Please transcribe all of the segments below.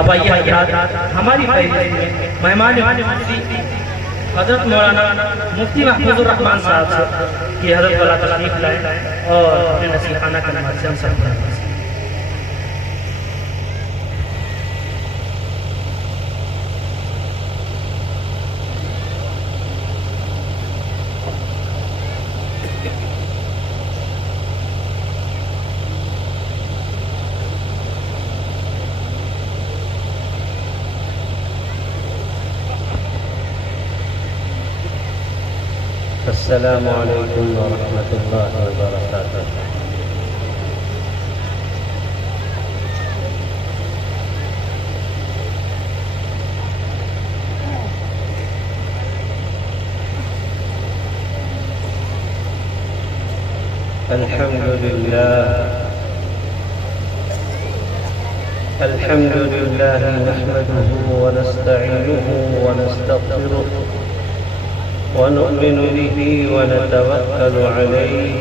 اب آئیے حضرات ہماری فہرست میں مہمان خصوصی حضرت مولانا مفتی محفوظ الرحمان صاحب سے کہ حضرت والا تشریف لائیں اور اپنے نصیحانہ کلمات سے ہم سب کو السلام علیکم ورحمۃ اللہ وبرکاتہ۔ الحمد لله نحمده ونستعينه ونستغفره ونؤمن به ونتوكل عليه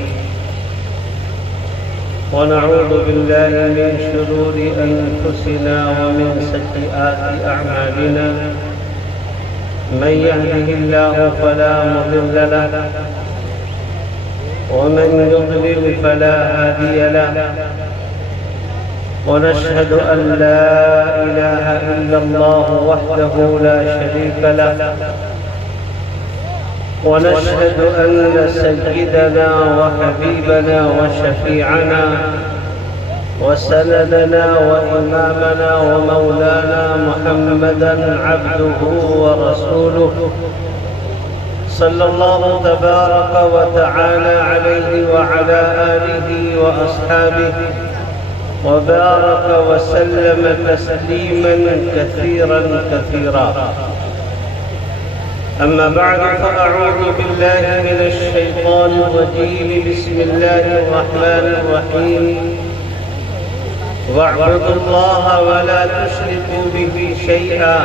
ونعوذ بالله من شرور أنفسنا ومن سيئات أعمالنا من يهده الله فلا مضل له ومن يضلل فلا هادي له ونشهد أن لا إله إلا الله وحده لا شريك له ونشهد أن سيدنا وحبيبنا وشفيعنا وسندنا وإمامنا ومولانا محمدا عبده ورسوله صلى الله تبارك وتعالى عليه وعلى آله وأصحابه وبارك وسلم تسليما كثيرا كثيرا. أما بعد فأعوذ بالله من الشيطان الرجيم. بسم الله الرحمن الرحيم. واعبدوا الله ولا تشركوا به شيئا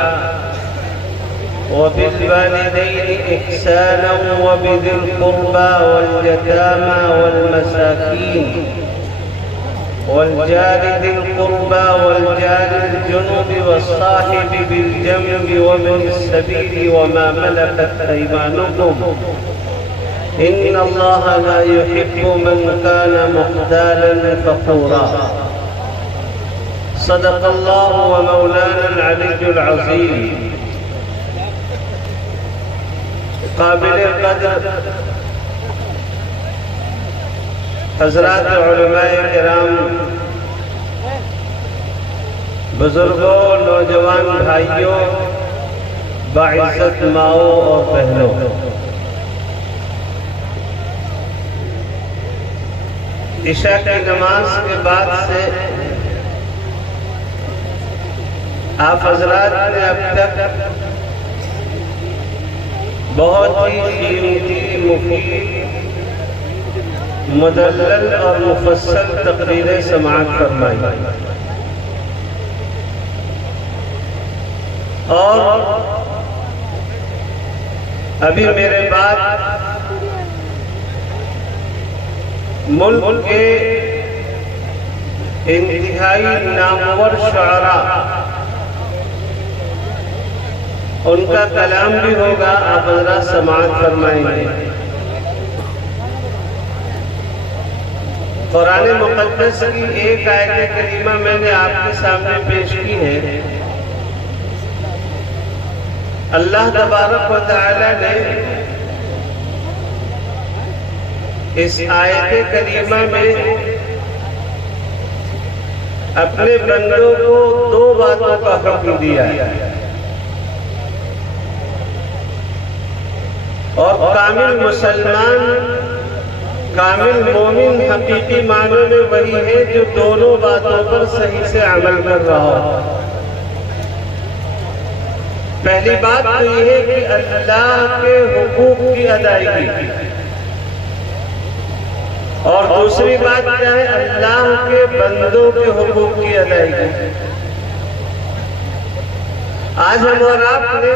وبالوالدين إحسانا وبذي القربى واليتامى والمساكين والجار ذي القربى والجار الجنب والصاحب بالجنب ومن السبيل وما ملكت أيمانكم إن الله لا يحب من كان مختالا فخورا. صدق الله ومولانا العلي العظيم. قابل قدر حضرات علماء کرام، بزرگوں، نوجوان بھائیوں، باعزت ماؤں اور بہنوں، عشاء کی نماز کے بعد سے آپ حضرات نے اب تک بہت ہی قیمتی، مفید، مدلل اور مفصل تقریریں سماعت فرمائی، اور ابھی میرے بعد ملک کے انتہائی نامور شعراء، ان کا کلام بھی ہوگا، آپ حضرات سماعت فرمائیں گے. قرآن مقدس کی ایک آیت کریمہ میں نے آپ کے سامنے پیش کی ہے. اللہ تبارک و تعالی نے اس آیت کریمہ میں اپنے بندوں کو دو باتوں کا حکم دیا ہے، اور کامل مسلمان، کامل مومن حقیقی معنی میں وہی ہے جو دونوں باتوں پر صحیح سے عمل کر رہا ہو. پہلی بات تو یہ ہے کہ اللہ کے حقوق کی ادائیگی، اور دوسری بات کیا ہے؟ اللہ کے بندوں کے حقوق کی ادائیگی. آج ہم اور آپ نے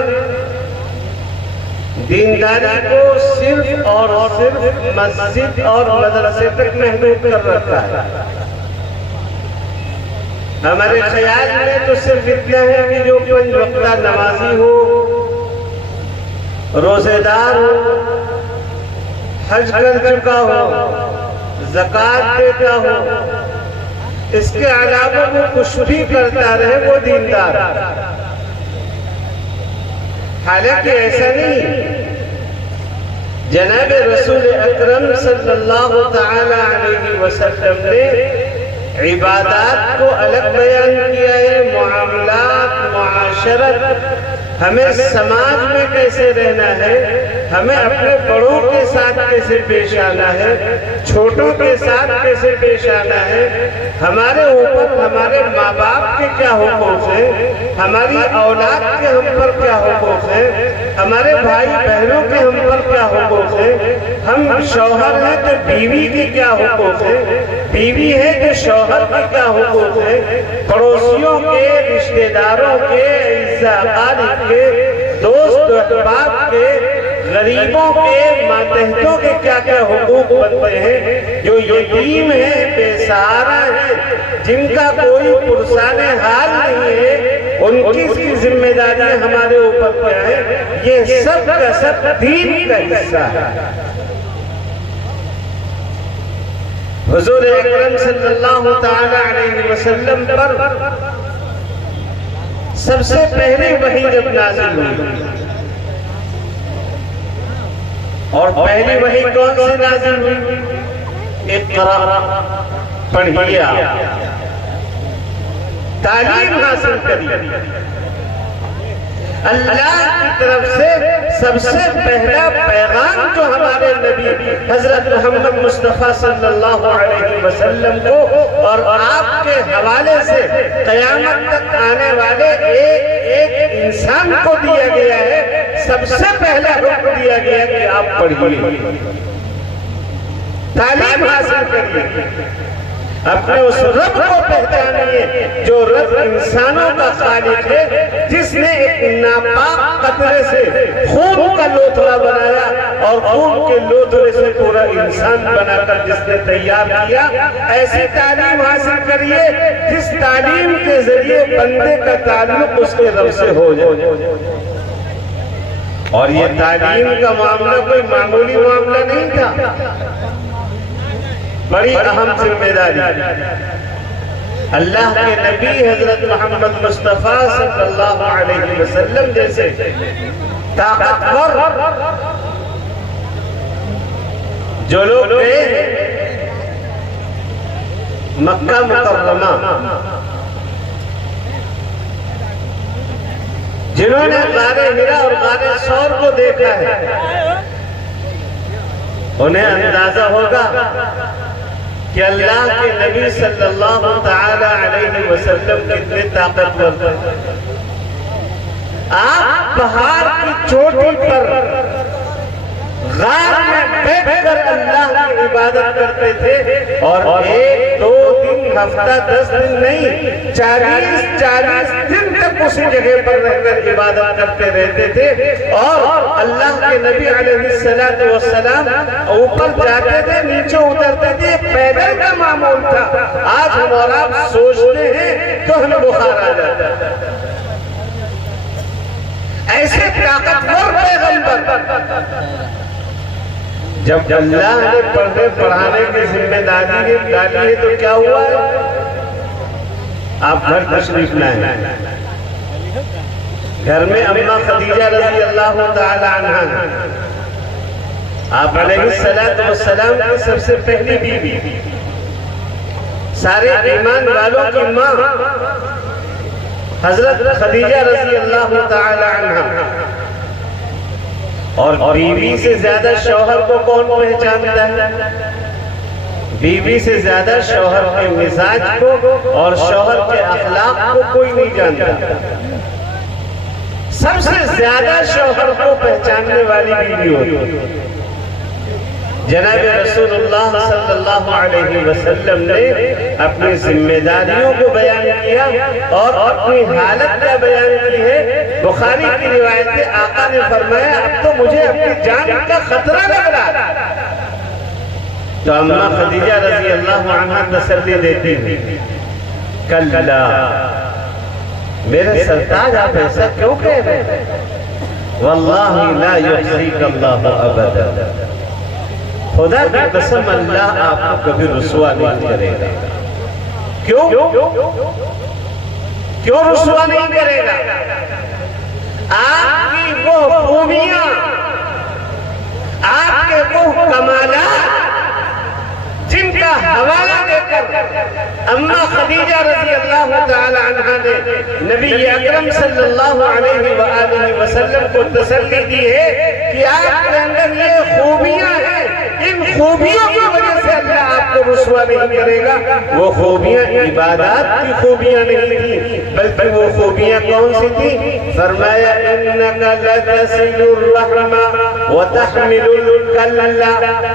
دینداری کو صرف اور صرف مسجد اور مدرسے تک محدود کر رکھا ہے. ہمارے خیال میں تو صرف اتنا ہے کہ جو 5 وقتہ نمازی ہو، روزے دار ہو، حج کر چکا ہو، زکوٰۃ دیتا ہو، اس کے علاوہ وہ کچھ بھی کرتا رہے وہ دیندار۔ حالانکہ ایسا نہیں، جناب رسول اکرم صلی اللہ تعالی علیہ وسلم نے عبادات کو الگ بیان کیا ہے، معاملات، معاشرت، ہمیں سماج میں کیسے رہنا ہے، ہمیں اپنے بڑوں کے ساتھ کیسے پیش آنا ہے، چھوٹوں کے ساتھ کیسے پیش آنا ہے، ہمارے اوپر ہمارے ماں باپ کے کیا حقوق ہیں، ہماری اولاد کے ہم پر کیا حقوق ہیں، ہمارے بھائی بہنوں کے ہم پر کیا حقوق ہیں، ہم شوہر ہیں تو بیوی کے کیا حقوق ہیں، بیوی ہے تو شوہر کے کیا حقوق ہیں، پڑوسیوں کے، رشتہ داروں کے، اعزاء اقارب کے، دوست احباب کے، غریبوں کے، ماتحتوں کے کیا کیا حقوق بنتے ہیں، جو یتیم ہیں، بے سہارا ہیں، جن کا کوئی پرسان حال نہیں ہے، ان کی ذمہ داریاں ہمارے اوپر کیا ہے، یہ سب کا سب دین کا حصہ ہے۔ حضور اکرم صلی اللہ تعالی علیہ وسلم پر سب سے پہلی وحی جب نازل ہوئی، اور پہلی وحی کون سے نازل ہوئی؟ اقرا، پڑھیے، تعلیم حاصل کریے۔ اللہ کی طرف سے سب سے پہلا پیغام جو ہمارے نبی حضرت محمد مصطفیٰ صلی اللہ علیہ وسلم کو اور آپ کے حوالے سے قیامت تک آنے والے ایک انسان کو دیا گیا ہے، سب سے پہلا حکم دیا گیا کہ آپ پڑھیے، تعلیم حاصل کریے، اپنے اس رب کو پہچانیے جو رب انسانوں کا خالق ہے، جس نے ایک ناپاک قطرے سے خون کا لوتھڑا بنایا اور خون کے لوتھڑے سے پورا انسان بنا کر جس نے تیار کیا۔ ایسی تعلیم حاصل کریے جس تعلیم کے ذریعے بندے کا تعلق اس کے رب سے ہو جائے۔ اور یہ تعلیم کا معاملہ کوئی معمولی معاملہ نہیں تھا، بڑی اہم ذمہ داری۔ اللہ کے نبی حضرت محمد مصطفیٰ صلی اللہ علیہ وسلم جیسے طاقتور جو لوگ گئے مکہ مکرمہ، جنہوں نے غار ہرا اور غار ثور کو دیکھا ہے، انہیں اندازہ ہوگا کہ اللہ کے نبی صلی اللہ تعالی علیہ وسلم کتنے طاقتور تھے۔ آپ پہاڑ کی چوٹی پر غار میں بیٹھ کر اللہ کی عبادت کرتے تھے، اور 1 2 دن ہفتہ 10 دن نہیں، 40 دن تک اسی جگہ پر رہ کر عبادت کرتے رہتے تھے۔ اور اللہ کے نبی علیہ السلام اوپر جاتے تھے، نیچے اترتے تھے، پیدل کا معمول تھا۔ آج ہم اور آپ سوچتے ہیں تو ہمیں بخار آ جاتا ہے۔ ایسے طاقتور پیغمبر جب اللہ نے پڑھنے پڑھانے کی ذمہ داری ڈالی ہے تو کیا ہوا ہے؟ آپ گھر تشریف لائیں، گھر میں اماں خدیجہ رضی اللہ تعالی عنہا، آپ علیہ السلام کی سب سے پہلی بیوی، سارے ایمان والوں کی ماں حضرت خدیجہ رضی اللہ تعالی عنہا۔ اور بیوی سے زیادہ شوہر کو کون پہچانتا ہے؟ بیوی سے زیادہ شوہر کے مزاج کو اور شوہر کے اخلاق کو کوئی نہیں جانتا۔ سب سے زیادہ شوہر کو پہچاننے والی بیوی ہوتی۔ جناب رسول اللہ صلی اللہ علیہ وسلم نے اپنی ذمہ داریوں کو بیان کیا اور اپنی حالت کا بیان کی ہے۔ بخاری کی روایت ہے، آقا نے فرمایا اب تو مجھے اپنی جان کا خطرہ لگ رہا۔ تو اماں خدیجہ رضی اللہ عنہا تسلی دیتی ہیں، کلا، میرے سرتاج آپ ایسا کیوں کہہ رہے ہیں؟ واللہ لا یخزیک اللہ ابدا، خدا کی قسم اللہ آپ کو کبھی رسوا نہیں کرے گا۔ کیوں رسوا نہیں کرے گا؟ آپ کی وہ خوبیاں، آپ کے وہ کمالات جن کا حوالہ دے کر اماں خدیجہ رضی اللہ تعالی عنہا نے نبی اکرم صلی اللہ علیہ وآلہ وسلم کو تسلی دی ہے کہ آپ کے اندر یہ خوبیاں ہیں، ان خوبیوں کی وجہ سے اللہ آپ کو رسوا نہیں کرے گا۔ وہ خوبیاں عبادات کی خوبیاں نہیں تھی، بلکہ وہ خوبیاں کون سی تھی؟ فرمایا انکا لتصل الرحم وتحمل الکل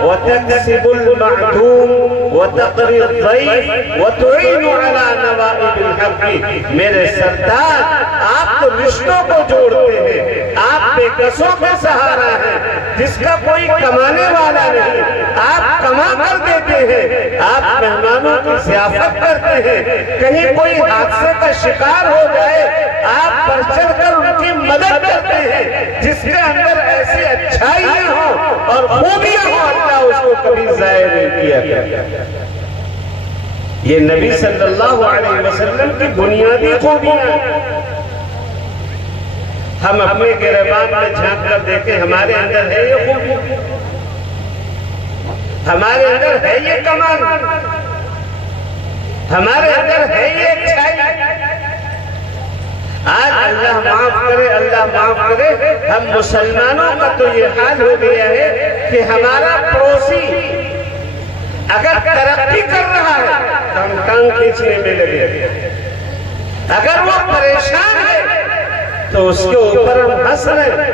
وتکسب المعدوم وتقری الضیف وتعین علی نوائب الحق۔ میرے سردار آپ تو رشتوں کو جوڑتے ہیں، آپ بے کسوں کا سہارا ہیں، جس کا کوئی کمانے والا نہیں، آپ کما کر دیتے ہیں، آپ مہمانوں کی ضیافت کرتے ہیں، کہیں کوئی حادثے کا شکار ہو جائے آپ بڑھ چڑھ کر ان کی مدد کرتے ہیں۔ جس کے اندر ایسی اچھائیاں ہوں اور خوبیاں ہوں، اللہ اس کو کبھی ضائع نہیں کیا کرتا۔ یہ نبی صلی اللہ علیہ وسلم کی بنیادی خوبیاں ہیں۔ ہم اپنے گریبان میں جھانک کر دیکھیں، ہمارے اندر ہے یہ خوبی، ہمارے اندر ہے یہ کمال، ہمارے اندر ہے یہ اچھائی۔ آج اللہ معاف کرے، اللہ معاف کرے، ہم مسلمانوں کا تو یہ حال ہو گیا ہے کہ ہمارا پڑوسی اگر ترقی کر رہا ہے تو ہم ٹانگ کھینچنے میں لگے، اگر وہ پریشان ہے تو اس کے اوپر ہم ہنس رہے ہیں۔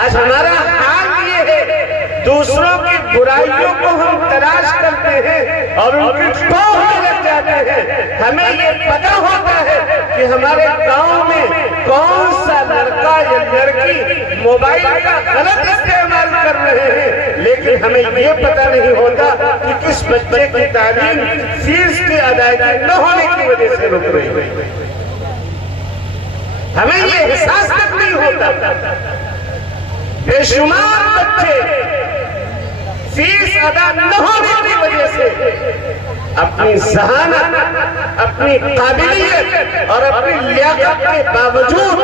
آج ہمارا حال یہ ہے، دوسروں کی برائیوں کو ہم تلاش کرتے ہیں اور ان کی ٹوہ میں لگ جاتے ہیں۔ ہمیں یہ پتہ ہوتا ہے کہ ہمارے گاؤں میں کون سا لڑکا یا لڑکی موبائل کا غلط استعمال کر رہے ہیں، لیکن ہمیں یہ پتہ نہیں ہوتا کہ کس بچے کی تعلیم فیس کی ادائیگی نہ ہونے کی وجہ سے رک رہی ہے۔ ہمیں یہ احساس تک نہیں ہوتا۔ بے شمار بچے فیس ادا نہ ہونے کی وجہ سے اپنی ذہانت، اپنی قابلیت اور اپنی لیاقت کے باوجود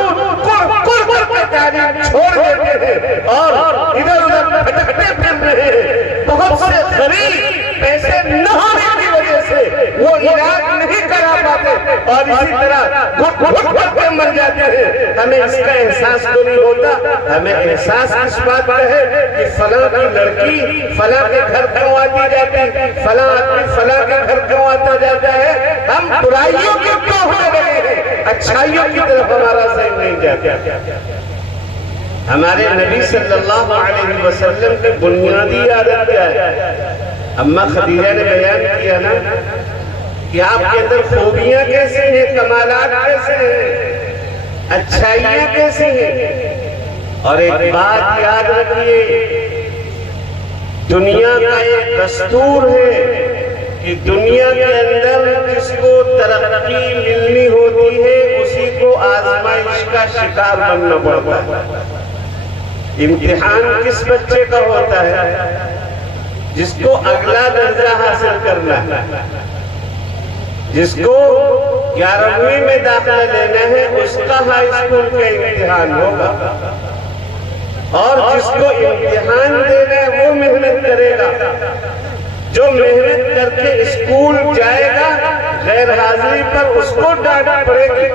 کر کے تعلیم چھوڑ دیتے ہیں اور ادھر ادھر بھٹکتے پھر رہے ہیں۔ بہت سے غریب پیسے نہ ہونے کی وجہ سے وہ علاج نہیں کرا پاتے اور اسی طرح گھٹ کے مر جاتے ہیں۔ ہمیں اس کا احساس تو نہیں ہوتا۔ ہمیں احساس اس بات کا ہے کہ فلاں کی لڑکی فلاں کے گھر کیوں آتی جاتی، فلاں آدمی فلاں کے گھر کیوں آتا جاتا ہے۔ ہم برائیوں کی کیوں ہو رہے ہیں، اچھائیوں کی طرف ہمارا ذہن نہیں جاتا۔ ہمارے نبی صلی اللہ علیہ وسلم کی بنیادی عادت کیا ہے؟ اماں خدیجہ نے بیان کیا نا کہ آپ کے اندر خوبیاں کیسے ہیں، کمالات کیسے ہیں، اچھائیاں کیسے ہیں۔ اور ایک بات یاد رکھیے، دنیا کا ایک دستور ہے کہ دنیا کے اندر جس کو ترقی ملنی ہوتی ہے اسی کو آزمائش کا شکار بننا پڑتا ہے۔ امتحان کس بچے کا ہوتا ہے؟ جس کو اگلا درجہ حاصل کرنا ہے، جس کو 11ویں میں داخلہ لینا ہے، اس کا ہائی اسکول کا امتحان ہوگا، اور جس کو امتحان دینا ہے وہ محنت کرے گا۔ جو محنت کر کے اسکول جائے گا غیر حاضری پر اس کو ڈانٹ پڑے گی،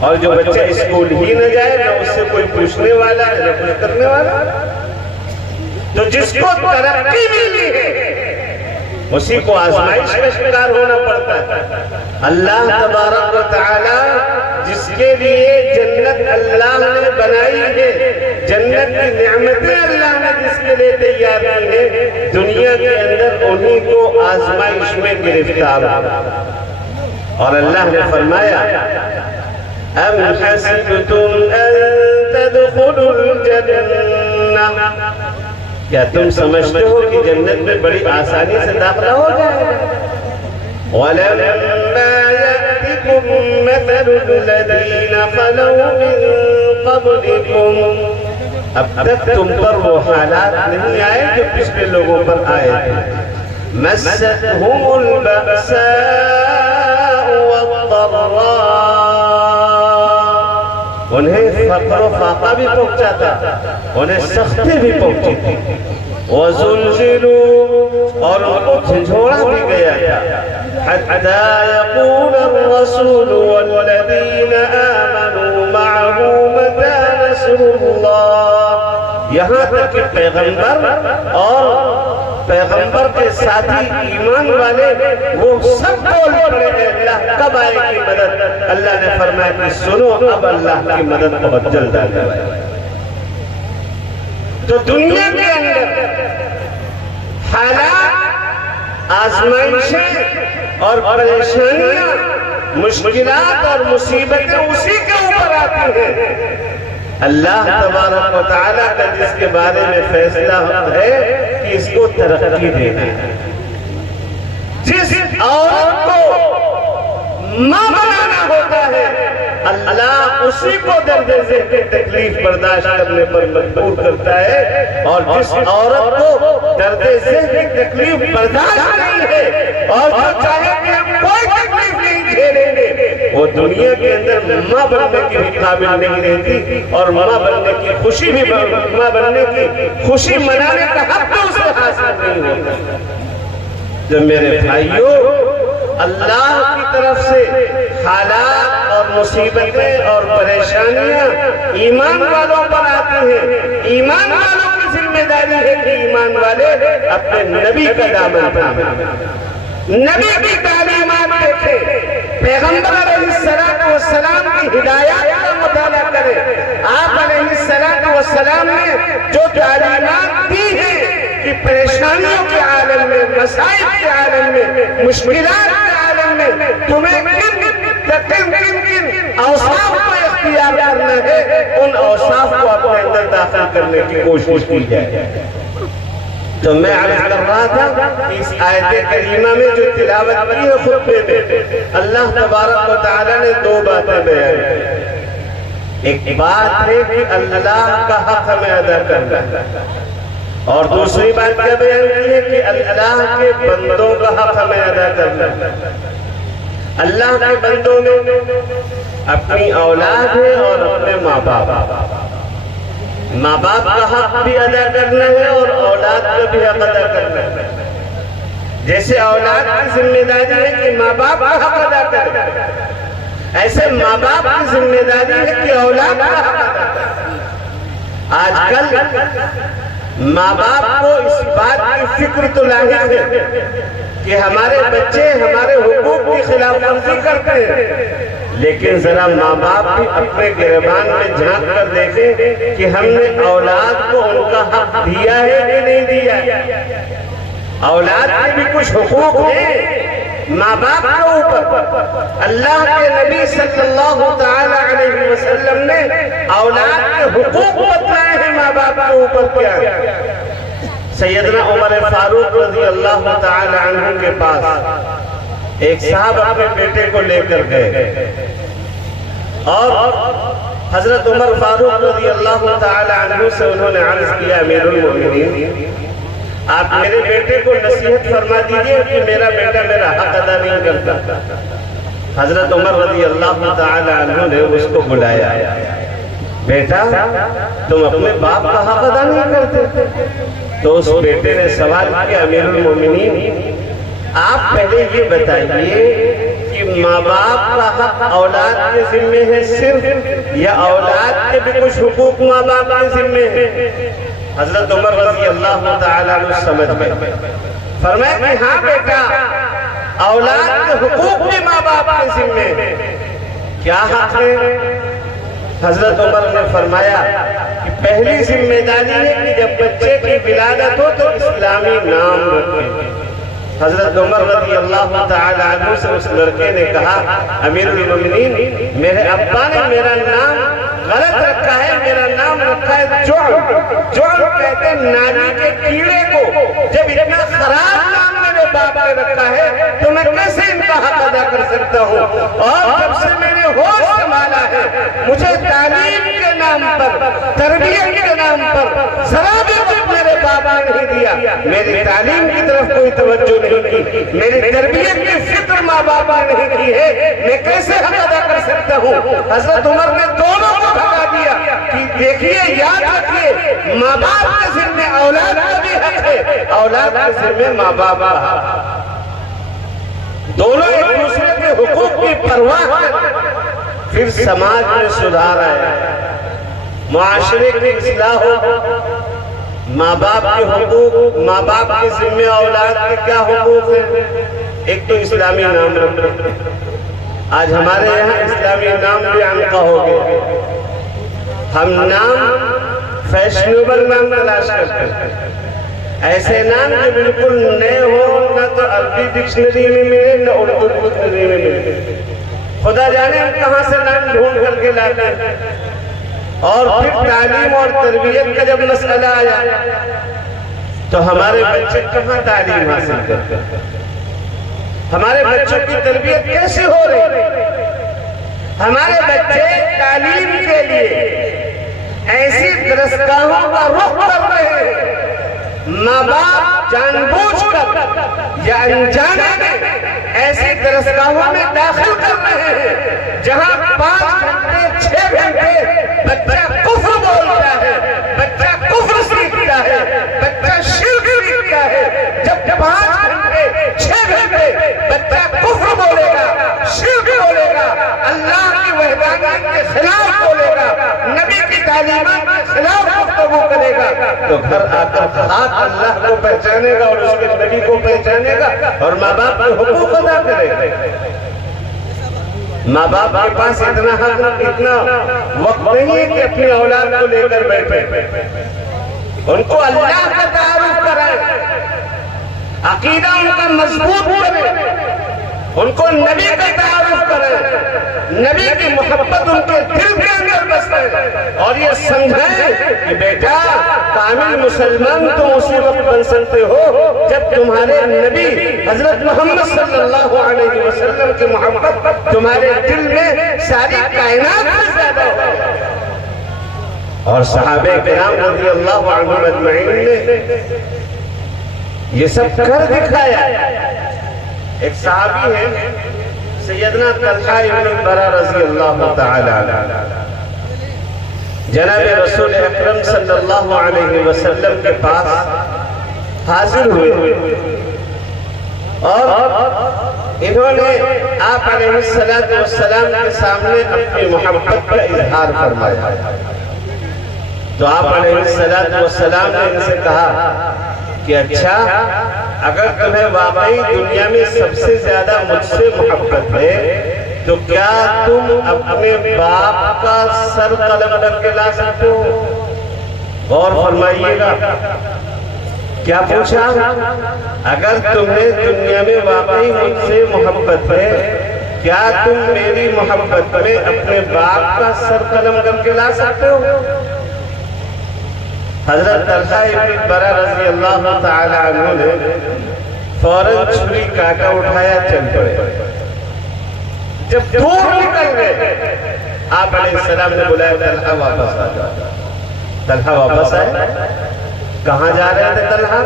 اور جو بچہ اسکول ہی نہ جائے نہ اس سے کوئی پوچھنے والا ہے نہ کوئی کرنے والا۔ تو جس کو ترقی ملی ہے اسی کو آزمائش کا شکار ہونا پڑتا ہے۔ اللہ تبارک و تعالی جس کے لیے جنت اللہ نے بنائی ہے، جنت کی نعمتیں اللہ نے جس کے لیے تیار کی ہے، دنیا کے اندر انہی کو آزمائش میں گرفتار ہوا۔ اور اللہ نے فرمایا ام حسبتم ان تدخلوا الجنہ، کیا تم سمجھتے ہو کہ جنت میں بڑی آسانی سے داخلہ ہو جائے گا؟ وَلَمَّا يَأْتِكُمْ مَثَلُ الَّذِينَ خَلَوْا مِن قَبْلِكُمْ، اب تک تم پر وہ حالات نہیں آئے جو پچھلے لوگوں پر آئے تھے. مَسَّتْهُمُ الْبَأْسَاءُ وَالضَّرَّاءُ، انہیں فقر و فاقہ بھی پہنچا تھا، انہیں سختی بھی پہنچی تھی. وَزُلْزِلُوا، اور ان کو جھنجھوڑا بھی گیا تھا. حَتَّى يَقُولَ الرَّسُولُ وَالَّذِينَ آمَنُوا مَعَهُ مَتَى نَصْرُ اللَّهِ، یہاں تک کہ پیغمبر اور پیغمبر کے ساتھی ایمان والے وہ سب بول پڑے اللہ کب آئے گی مدد. اللہ نے فرمایا کہ سنو اب اللہ کی مدد بہت جلد آئے گی. تو دنیا کے اندر حالات، آزمائشیں اور پریشانیاں، مشکلات اور مصیبتیں اسی کے اوپر آتی ہیں. اللہ تبارک و تعالیٰ کا جس کے بارے میں فیصلہ ہے کہ اس کو ترقی دینا ہے. جس عورت کو ماں بنانا ہوتا ہے اللہ اسی کو درد ذہن کی تکلیف برداشت کرنے پر مجبور کرتا ہے، اور جس عورت کو درد ذہن کی تکلیف برداشت نہیں ہے اور جو چاہے کہ ہم کوئی تکلیف نہیں جھیلیں گے، وہ دنیا کے اندر ماں بننے کی بھی قابل نہیں رہتی، اور ماں بننے کی خوشی بھی ماں بننے کی خوشی منانے کا حق تو اسے حاصل نہیں ہوتا. جو میرے بھائیوں، اللہ کی طرف سے حالات اور مصیبتیں اور پریشانیاں ایمان والوں پر آتی ہیں. ایمان والوں کی ذمہ داری ہے کہ ایمان والے اپنے نبی کا دامن تھامیں، نبی کی تعلیمات دیکھیں، پیغمبر علیہ السلام کی ہدایات کا مطالعہ کریں. آپ علیہ السلام نے جو تعلیمات دی ہیں کہ پریشانیوں کے عالم میں، مسائل کے عالم میں، مشکلات کے عالم میں تمہیں کن اوصاف کو اختیار کرنا ہے، ان اوصاف کو اپنے اندر داخل کرنے کی کوشش کی جائے. تو میں عرض کر رہا تھا کہ اس آیت کریمہ میں جو تلاوت کی ہے خطبے میں، اللہ تبارک و تعالیٰ نے دو باتیں بیان کی. ایک بات ہے کہ اللہ کا حق ہمیں ادا کرنا ہے، اور دوسری بات کیا بیان کی ہے کہ اللہ کے بندوں کا حق ہمیں ادا کرنا ہے. اللہ کے بندوں میں اپنی اولاد ہے اور اپنے ماں باپ. ماں باپ کا حق بھی ادا کرنا ہے اور اولاد کا بھی حق ادا کرنا ہے. جیسے اولاد کی ذمہ داری ہے کہ ماں باپ کا حق ادا کرنا ہے، ایسے ماں باپ کی ذمہ داری ہے کہ اولاد کا حق ادا کرنا. آج کل ماں باپ کو اس بات کی فکر تو لاحق ہے کہ ہمارے بچے ہمارے حقوق کی خلاف ورزی کرتے ہیں، لیکن ذرا ماں باپ بھی اپنے گریبان میں جھانک کر دیکھیں کہ ہم نے اولاد کو ان کا حق دیا ہے کہ نہیں دیا. اولاد کے بھی کچھ حقوق ہیں ماں باپ کے اوپر. اللہ کے نبی صلی اللہ تعالی علیہ وسلم نے اولاد کے حقوق بتلائے ہیں ماں باپ کے اوپر. کیا سیدنا عمر فاروق رضی اللہ تعالی عنہ کے پاس ایک صاحب اپنے بیٹے کو لے کر گئے، اور حضرت عمر فاروق رضی اللہ تعالی عنہ سے انہوں نے عرض کیا، امیر المومنین آپ میرے بیٹے کو نصیحت فرما دیجئے کہ میرا بیٹا میرا حق ادا نہیں کرتا. حضرت عمر رضی اللہ تعالی عنہ نے اس کو بلایا، بیٹا تم اپنے باپ کا حق ادا نہیں کرتے؟ تو اس بیٹے نے سوال کیا، امیر المومنین آپ پہلے یہ بتائیے کہ ماں باپ کا حق اولاد کے ذمہ ہے صرف، یا اولاد کے بھی کچھ حقوق ماں باپ کے ذمہ ہے؟ حضرت عمر رضی اللہ تعالیٰ عنہ سمجھ گئے، فرمایا کہ ہاں بیٹا اولاد کے حقوق بھی ماں باپ کے ذمہ ہے. کیا حق ہے؟ حضرت عمر نے فرمایا کہ پہلی ذمہ داری ہے کہ جب بچے کی ولادت ہو تو اسلامی نام رکھیں. حضرت عمر رضی اللہ تعالی عنہ سے اس لڑکے نے کہا، امیر المومنین میرے ابا نے میرا نام غلط رکھا ہے، میرا نام رکھا ہے جعل. جعل کہتے ہیں نالی کے کیڑے کو. جب اتنا خراب نام میرے باپ نے رکھا ہے تو میں کیسے ان کا حق ادا کر سکتا ہوں؟ اور جب سے میں نے ہوش سنبھالا ہے مجھے تعلیم کے نام پر، تربیت کے نام پر ذرا بھی وقت میرے باپ نے نہیں دیا، میری تعلیم کی طرف کوئی توجہ نہیں کی، میری تربیت کی فکر ماں باپ نے نہیں کی ہے، میں کیسے حق ادا کر سکتا ہوں؟ حضرت عمر نے دونوں کو بھگا دیا کہ دیکھیے، یاد رکھیے، ماں باپ کے ذمہ اولاد کا بھی حق ہے، اولاد کے ذمہ ماں باپ کا حق۔ دونوں ایک دوسرے کے حقوق کی پرواہ کریں، پھر سماج میں سدھار آئے، معاشرے کی اصلاح ہو۔ ماں باپ کے حقوق، ماں باپ کے ذمہ اولاد کے کیا حقوق ہیں؟ ایک تو اسلامی نام رکھتے، آج ہمارے یہاں اسلامی نام بھی عنقہ ہو گئے، ہم نام فیشنیبل نام تلاش کرتے ہیں، ایسے نام جو بالکل نئے ہو، نہ تو عربی ڈکشنری میں ملے نہ اردو ڈکشنری میں ملے، خدا جانے ہم کہاں سے نام ڈھونڈ کر کے لاتے ہیں۔ اور پھر تعلیم اور تربیت کا جب مسئلہ آیا تو ہمارے بچے کہاں تعلیم حاصل کرتے ہیں؟ ہمارے بچوں کی تربیت کیسے ہو رہی؟ ہمارے بچے تعلیم کے لیے ایسی درسگاہوں کا رخ کر رہے ہیں، ماں باپ جان بوجھ کر یا انجانے میں ایسی درسگاہوں میں داخل کر رہے ہیں جہاں 5 گھنٹے 6 گھنٹے بچہ کفر بولتا ہے، بچہ کفر سیکھتا ہے، بچہ شرک سیکھتا ہے۔ جب 5 گھنٹے 6 گھنٹے بچہ کفر بولے گا، شرک بولے گا، اللہ کی وحدانیت کے خلاف بولے گا، نبی کی تعلیمات کے خلاف گفتگو کرے گا، تو گھر آ کر خاک اللہ کو پہچانے گا اور اس کے نبی کو پہچانے گا اور ماں باپ کے حقوق ادا کرے گا۔ ماں باپ کے پاس اتنا حق، اتنا وقت نہیں ہے کہ اپنی اولاد کو لے کر بیٹھے، ان کو اللہ کا تعارف کرائیں، عقیدہ ان کا مضبوط کریں، ان کو نبی کا تعارف کریں، نبی کی محبت ان کے دل کے اندر بسے، اور یہ سمجھیں کہ بیٹا کامل مسلمان تم اسی وقت بن سکتے ہو جب تمہارے نبی حضرت محمد صلی اللہ علیہ وسلم کی محبت تمہارے دل میں ساری کائنات سے زیادہ ہو۔ اور صحابہ کرام رضی اللہ عنہم اجمعین نے یہ سب کر دکھایا۔ ایک صحابی ہے سیدنا طلحہ ابن برہ رضی اللہ تعالی عنہ، جناب رسول اکرم صلی اللہ علیہ وسلم کے پاس حاضر ہوئے اور انہوں نے آپ علیہ السلام کے سامنے اپنی محبت کا اظہار فرمایا، تو آپ علیہ السلام نے ان سے کہا کہ اچھا، اگر تمہیں واقعی دنیا میں سب سے زیادہ مجھ سے محبت ہے تو کیا تم اپنے باپ کا سر قلم کر کے لا سکتے ہو؟ غور فرمائیے گا، کیا پوچھا؟ اگر تمہیں دنیا میں واقعی مجھ سے محبت ہے کیا تم میری محبت میں اپنے باپ کا سر قلم کر کے لا سکتے ہو؟ حضرت طلحہ ابن برہ رضی اللہ تعالی عنہ نے فوراً چھری کانٹا اٹھایا، چل پڑے۔ جب دور نکل گئے آپ علیہ السلام نے بلایا، طلحہ واپس آ جاؤ۔ طلحہ واپس آئے، کہاں جا رہے تھے طلحہ؟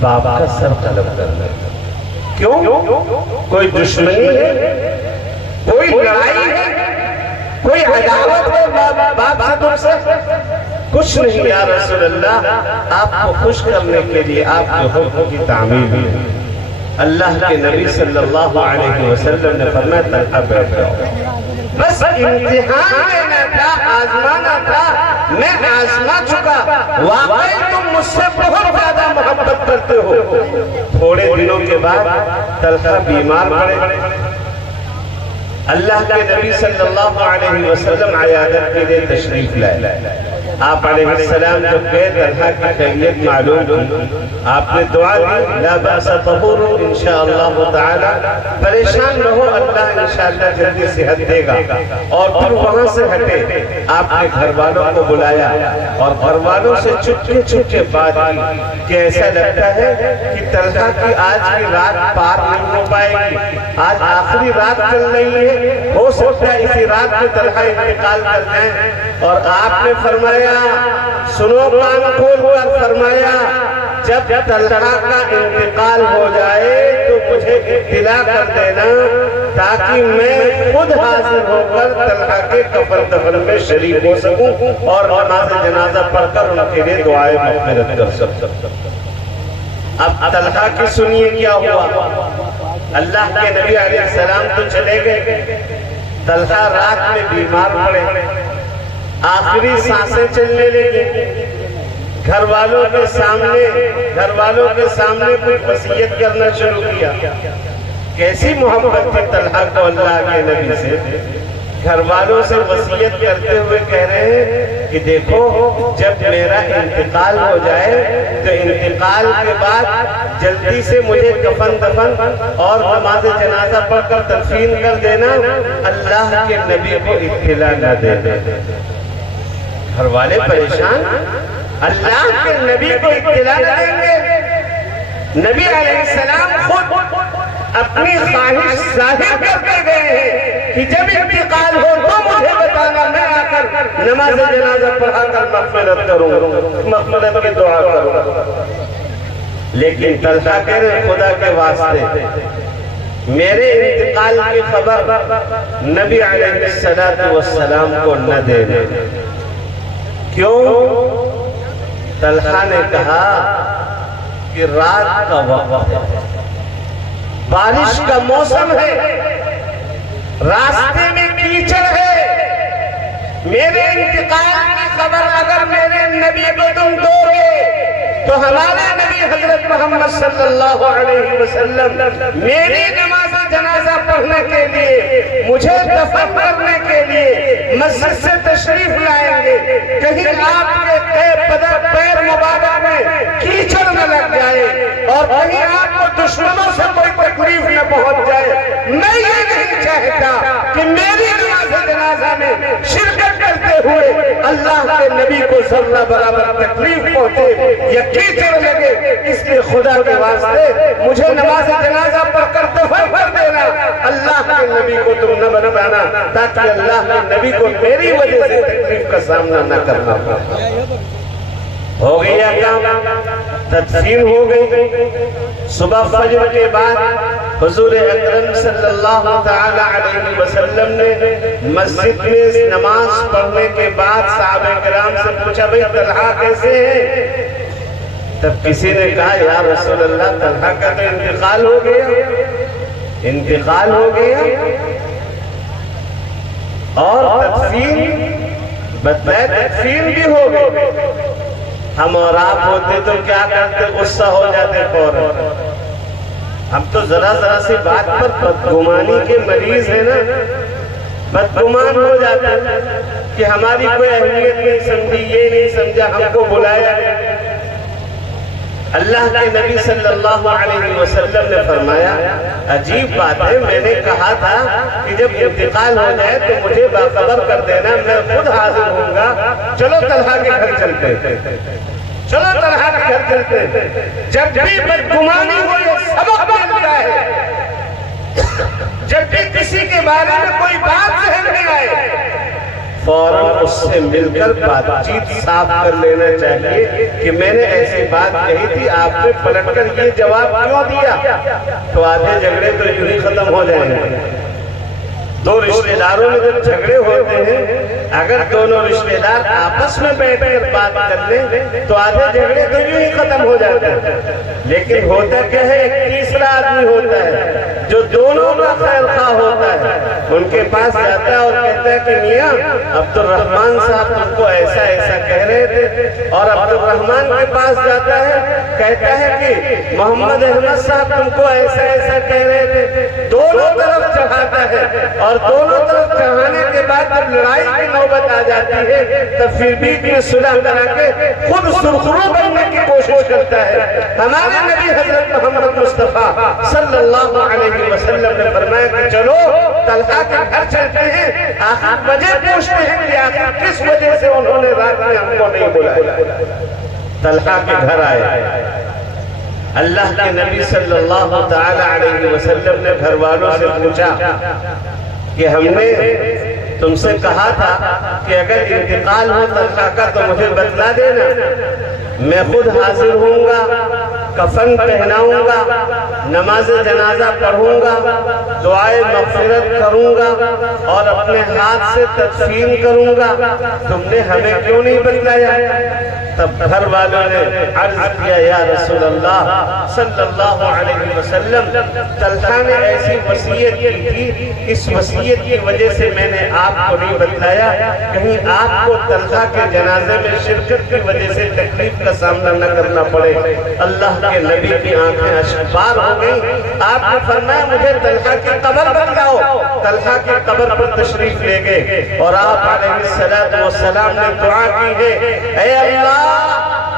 باپ کا سر قلم کرنے۔ کیوں؟ کوئی دشمنی ہے؟ کوئی لڑائی ہے؟ کوئی عداوت ہے باپ سے تم سے؟ کچھ نہیں یا رسول اللہ، آپ کو خوش کرنے کے لیے آپ کے حکم کی تعمیل ہے۔ اللہ کے نبی صلی اللہ علیہ وسلم نے فرمایا طلحہ بیٹھ جاؤ، بس امتحان لینا تھا، آزمانا تھا، میں آزما چکا، واقعی تم مجھ سے بہت زیادہ محبت کرتے ہو۔ تھوڑے دنوں کے بعد طلحہ بیمار پڑے، اللہ کے نبی صلی اللہ علیہ وسلم عیادت کے لیے تشریف لائے۔ آپ علیہ السلام جب گئے طلحہ کی خیریت معلوم کی، آپ نے دعا دی لا بأس طہور انشاءاللہ تعالی، پریشان نہ ہو اللہ انشاءاللہ جلدی صحت دے گا۔ اور پھر وہاں سے ہٹے، آپ نے گھر والوں کو بلایا اور گھر والوں سے چپکے چپکے بات کی کہ ایسا لگتا ہے کہ طلحہ کی آج کی رات پار نہیں ہو پائے گی، آج آخری رات چل رہی ہے، ہو سکتا ہے اسی رات میں طلحہ انتقال کر جائیں۔ اور آپ نے فرمایا سنو کان کھول کر، فرمایا جب طلحہ کا انتقال ہو جائے تو مجھے اطلاع کر دینا تاکہ میں خود حاضر ہو کر طلحہ کے کفن دفن میں شریک ہو سکوں اور نماز جنازہ پڑھ کر ان کے لیے دعائیں مغفرت کر سکوں۔ اب طلحہ کی سنیے کیا ہوا۔ اللہ کے نبی علیہ السلام تو چلے گئے، طلحہ رات میں بیمار پڑے، آخری سانسیں چلنے لگی، گھر والوں کے سامنے کوئی وصیت کرنا شروع کیا۔ کیسی محبت تھی طلحہ کو اللہ کے نبی سے، گھر والوں سے وصیت کرتے ہوئے کہہ رہے ہیں کہ دیکھو جب میرا انتقال ہو جائے تو انتقال کے بعد جلدی سے مجھے کفن دفن اور نماز جنازہ پڑھ کر تدفین کر دینا، اللہ کے نبی کو اطلاع نہ دے دے۔ گھر والے پریشان، اللہ کے نبی کو اطلاع نہ دیں گے۔ نبی علیہ السلام خود اپنی خواہش ظاہر کرتے گئے ہیں کہ جب انتقال ہو تو مجھے بتانا، میں آ کر نماز جنازہ پڑھا کر مغفرت کروں، مغفرت کی دعا کروں۔ لیکن طلحہ کہہ رہے ہیں خدا کے واسطے میرے انتقال کی خبر نبی علیہ السلام کو نہ دے دے۔ کیوں؟ طلحہ نے کہا کہ رات کا وقت ہے، بارش کا موسم ہے، راستے میں کیچڑ ہے، میرے انتقال کی خبر اگر میرے نبی کو تم دو گے تو ہمارے نبی حضرت محمد صلی اللہ علیہ وسلم میری نماز جنازہ پڑھنے کے لیے، مجھے دفن کرنے کے لیے مسجد سے تشریف لائیں گے، کہیں آپ کے پیر مبارک میں کیچڑ نہ لگ جائے اور کہیں آپ کو دشمنوں سے کوئی تکلیف نہ پہنچ جائے۔ میں یہ نہیں چاہتا کہ میری نماز جنازہ میں شرکت کرتے ہوئے اللہ کے نبی کو ذرہ برابر تکلیف پہنچے یا کیچڑ لگے، اس لیے خدا کے واسطے مجھے نماز جنازہ پڑھ کر دفن کر دینا، اللہ کے نبی کو تم نہ بنانا تاکہ اللہ کے نبی کو میری وجہ سے تکلیف کا سامنا نہ کرنا پڑے۔ ہو گیا کام، تدفین ہو گئی۔ صبح فجر کے بعد حضور اکرم صلی اللہ تعالی علیہ وسلم نے مسجد میں نماز پڑھنے کے بعد صحابہ کرام سے پوچھا بھئی طلحہ کیسے ہیں؟ تب کسی نے کہا یا رسول اللہ طلحہ کا تو انتقال ہو گیا، انتقال ہو گیا اور تدفین بھی ہو گئی۔ ہم اور آپ ہوتے تو کیا کرتے؟ غصہ ہو جاتے فوراً۔ ہم تو ذرا سی بات پر بدگمانی کے مریض ہیں نا، بدگمان ہو جاتے کہ ہماری کوئی اہمیت نہیں سمجھی، یہ نہیں سمجھا، ہم کو بلایا۔ اللہ کے نبی صلی اللہ علیہ وسلم نے فرمایا عجیب بات ہے، میں نے کہا تھا کہ جب انتقال ہو جائے تو مجھے باخبر کر دینا، میں خود حاضر ہوں گا، چلو طلحہ کے گھر چلتے ہیں، چلو طلحہ کے گھر چلتے ہیں۔ جب بھی بدگمانی ہو یہ سبق ملتا ہے، جب بھی کسی کے بارے میں کوئی بات ذہن میں آئے فوراً اس سے مل کر بات چیت صاف کر لینا چاہیے کہ میں نے ایسی بات کہی تھی، آپ نے پلٹ کر یہ جواب کیوں دیا؟ تو آدھے جھگڑے تو یوں ہی ختم ہو جائیں گے۔ دو رشتہ داروں میں جب جھگڑے ہوتے ہیں، اگر دونوں رشتہ دار آپس میں بیٹھ کر بات کر لیں تو آدھے جھگڑے تو یوں ہی ختم ہو جاتے ہیں۔ لیکن ہوتا کیا ہے، ایک تیسرا آدمی ہوتا ہے جو دونوں کا خیر خواہ ہوتا ہے، ان کے پاس جاتا ہے اور کہتا ہے کہ میاں عبد الرحمن صاحب تم کو ایسا ایسا کہہ رہے تھے، اور عبد الرحمن کے پاس جاتا ہے کہتا ہے کہ محمد احمد صاحب تم کو ایسا ایسا کہہ رہے تھے، دونوں طرف چڑھاتا ہے اور دونوں طرف چڑھانے کے بعد جب لڑائی کی نوبت نوبت آ جاتی ہے تب پھر بیچ میں صلح کرا کے خود سرخرو بننے کی کوشش کرتا ہے۔ ہمارے نبی حضرت محمد مصطفیٰ صلی اللہ علیہ وسلم نے فرمایا کہ چلو طلحہ کے گھر چلتے ہیں، آخر وجہ پوچھتے ہیں کہ آخر کس وجہ سے انہوں نے رات میں ہم کو نہیں بلایا۔ طلحہ کے گھر آئے، اللہ کے نبی صلی اللہ تعالی علیہ وسلم نے گھر والوں سے پوچھا کہ ہم نے تم سے کہا تھا کہ اگر انتقال ہو طلحہ کا تو مجھے بتلا دینا، میں خود حاضر ہوں گا، کفن پہناؤں گا، نماز جنازہ پڑھوں گا، دعائے مغفرت کروں گا اور اپنے ہاتھ سے تدفین کروں گا، تم نے ہمیں کیوں نہیں بتلایا؟ تب گھر والوں نے عرض کیا یا رسول اللہ صلی اللہ علیہ وسلم، طلحہ نے ایسی وصیت کی تھی، اس وصیت کی وجہ سے میں نے آپ کو نہیں بتلایا، کہیں آپ کو طلحہ کے جنازے میں شرکت کی وجہ سے تکلیف کا سامنا نہ کرنا پڑے۔ اللہ کے نبی کی آنکھیں اشکبار ہو گئی، آپ نے فرمایا مجھے طلحہ کی قبر بتلاؤ۔ طلحہ کی قبر پر تشریف لے گئے اور آپ علیہ السلام نے دعا کی ہے، اے اللہ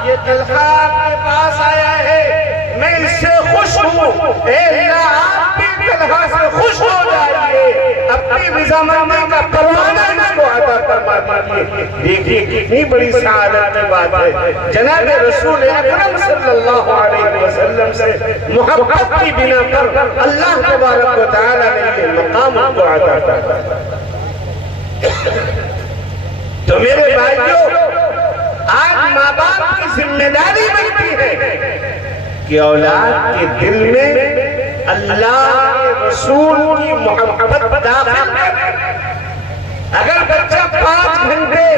یہ طلحہ آپ کے پاس آیا ہے، میں اس سے خوش ہوں، اے اللہ آپ بھی طلحہ سے خوش ہو جائیے، اپنی رضامندی کا پروانہ اس کو عطا فرما دیجیے۔ دیکھیے کتنی بڑی سعادت کی بات ہے، جناب رسول اکرم صلی اللہ علیہ وسلم سے محبت کی بنا پر اللہ تبارک و تعالی نے یہ مقام اس کو عطا فرمایا۔ تو میرے بھائیوں، آج ماں باپ کی ذمہ داری بنتی ہے کہ اولاد کے دل میں اللہ کے رسول کی محبت داخل کرے۔ اگر بچہ 5 گھنٹے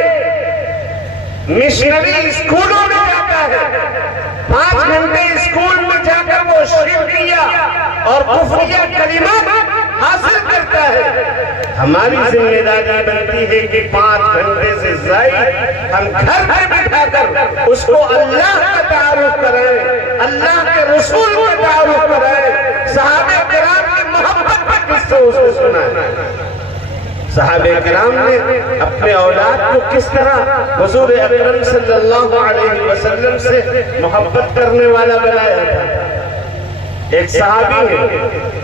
مشنری اسکولوں میں جاتا ہے، 5 گھنٹے اسکول میں جا کر وہ شرکیہ اور کفریہ کلمات حاصل کرتا ہے، ہماری ذمہ داری بنتی ہے کہ 5 گھنٹے سے زائد ہم گھر میں بٹھا کر اس کو اللہ کا تعارف کرائیں، اللہ کے رسول کا تعارف کرائیں، صحابہ کرام کی محبت کا قصہ اس کو سنائیں۔ صحابہ کرام نے اپنے اولاد کو کس طرح حضور اکرم صلی اللہ علیہ وسلم سے محبت کرنے والا بنایا تھا۔ ایک صحابی ہے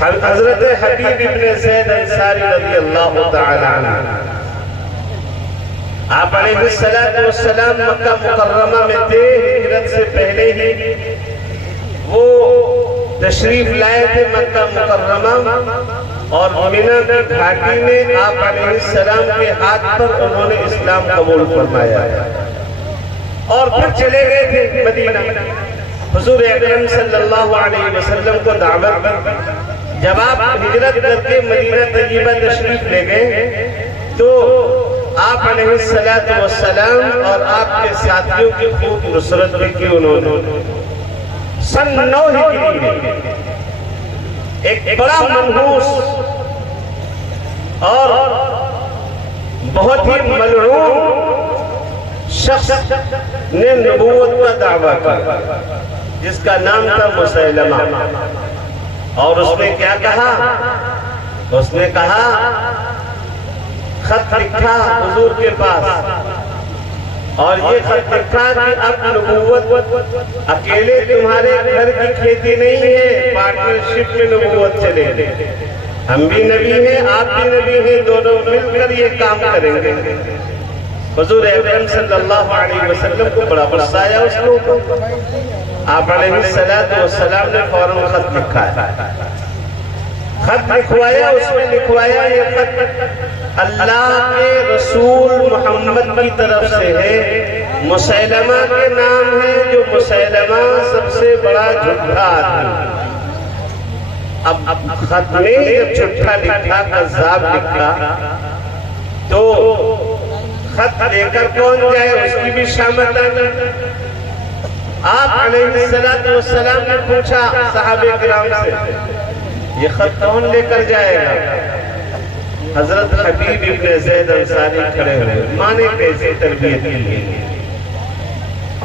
حضرت حبیب ابن زید انصاری رضی اللہ تعالی عنہ، آپ علیہ السلام مکہ مکرمہ میں تھے، ہجرت سے پہلے ہی وہ تشریف لائے تھے مکہ مکرمہ، اور منی کی گھاٹی میں آپ علیہ السلام کے ہاتھ پر انہوں نے اسلام قبول فرمایا اور پھر چلے گئے تھے مدینہ۔ حضور اکرم صلی اللہ علیہ وسلم کو دعوت دی، جب آپ ہجرت کر کے مدینہ طیبہ تشریف لے گئے تو آپ علیہ السلام اور آپ کے ساتھیوں کی خوب نصرت بھی کی انہوں نے۔ سن 9 ہجری میں ایک بڑا منحوس اور بہت ہی ملعون شخص نے نبوت کا دعویٰ کیا جس کا نام تھا مسیلمہ، اور اس نے کیا کہا؟ اس نے کہا خط لکھا حضور کے پاس، اور یہ خط لکھا کہ اب نبوت اکیلے تمہارے گھر کی کھیتی نہیں ہے، پارٹنرشپ میں نبوت چلے گی، ہم بھی نبی ہیں آپ بھی نبی ہیں، دونوں مل کر یہ کام کریں گے۔ حضور اکرم صلی اللہ علیہ وسلم کو بڑا غصہ آیا اس کے اوپر، آپ علیہ السلام نے فوراً خط لکھا ہے، خط لکھوایا، اس میں لکھوایا یہ خط اللہ کے رسول محمد کی طرف سے ہے، مسیلمہ کے نام ہے، جو مسیلمہ سب سے بڑا جھوٹا آدمی۔ اب خط میں جب جھوٹا لکھا، کذاب لکھا، تو خط لے کر کون جائے اس کی بھی شامت آئی۔ آپ علیہ السلام نے پوچھا صحابہ کرام سے یہ خط کون لے کر جائے گا؟ حضرت حبیب ابن زید انصاری کھڑے ہوئے، ماں نے کیسے تربیت کی،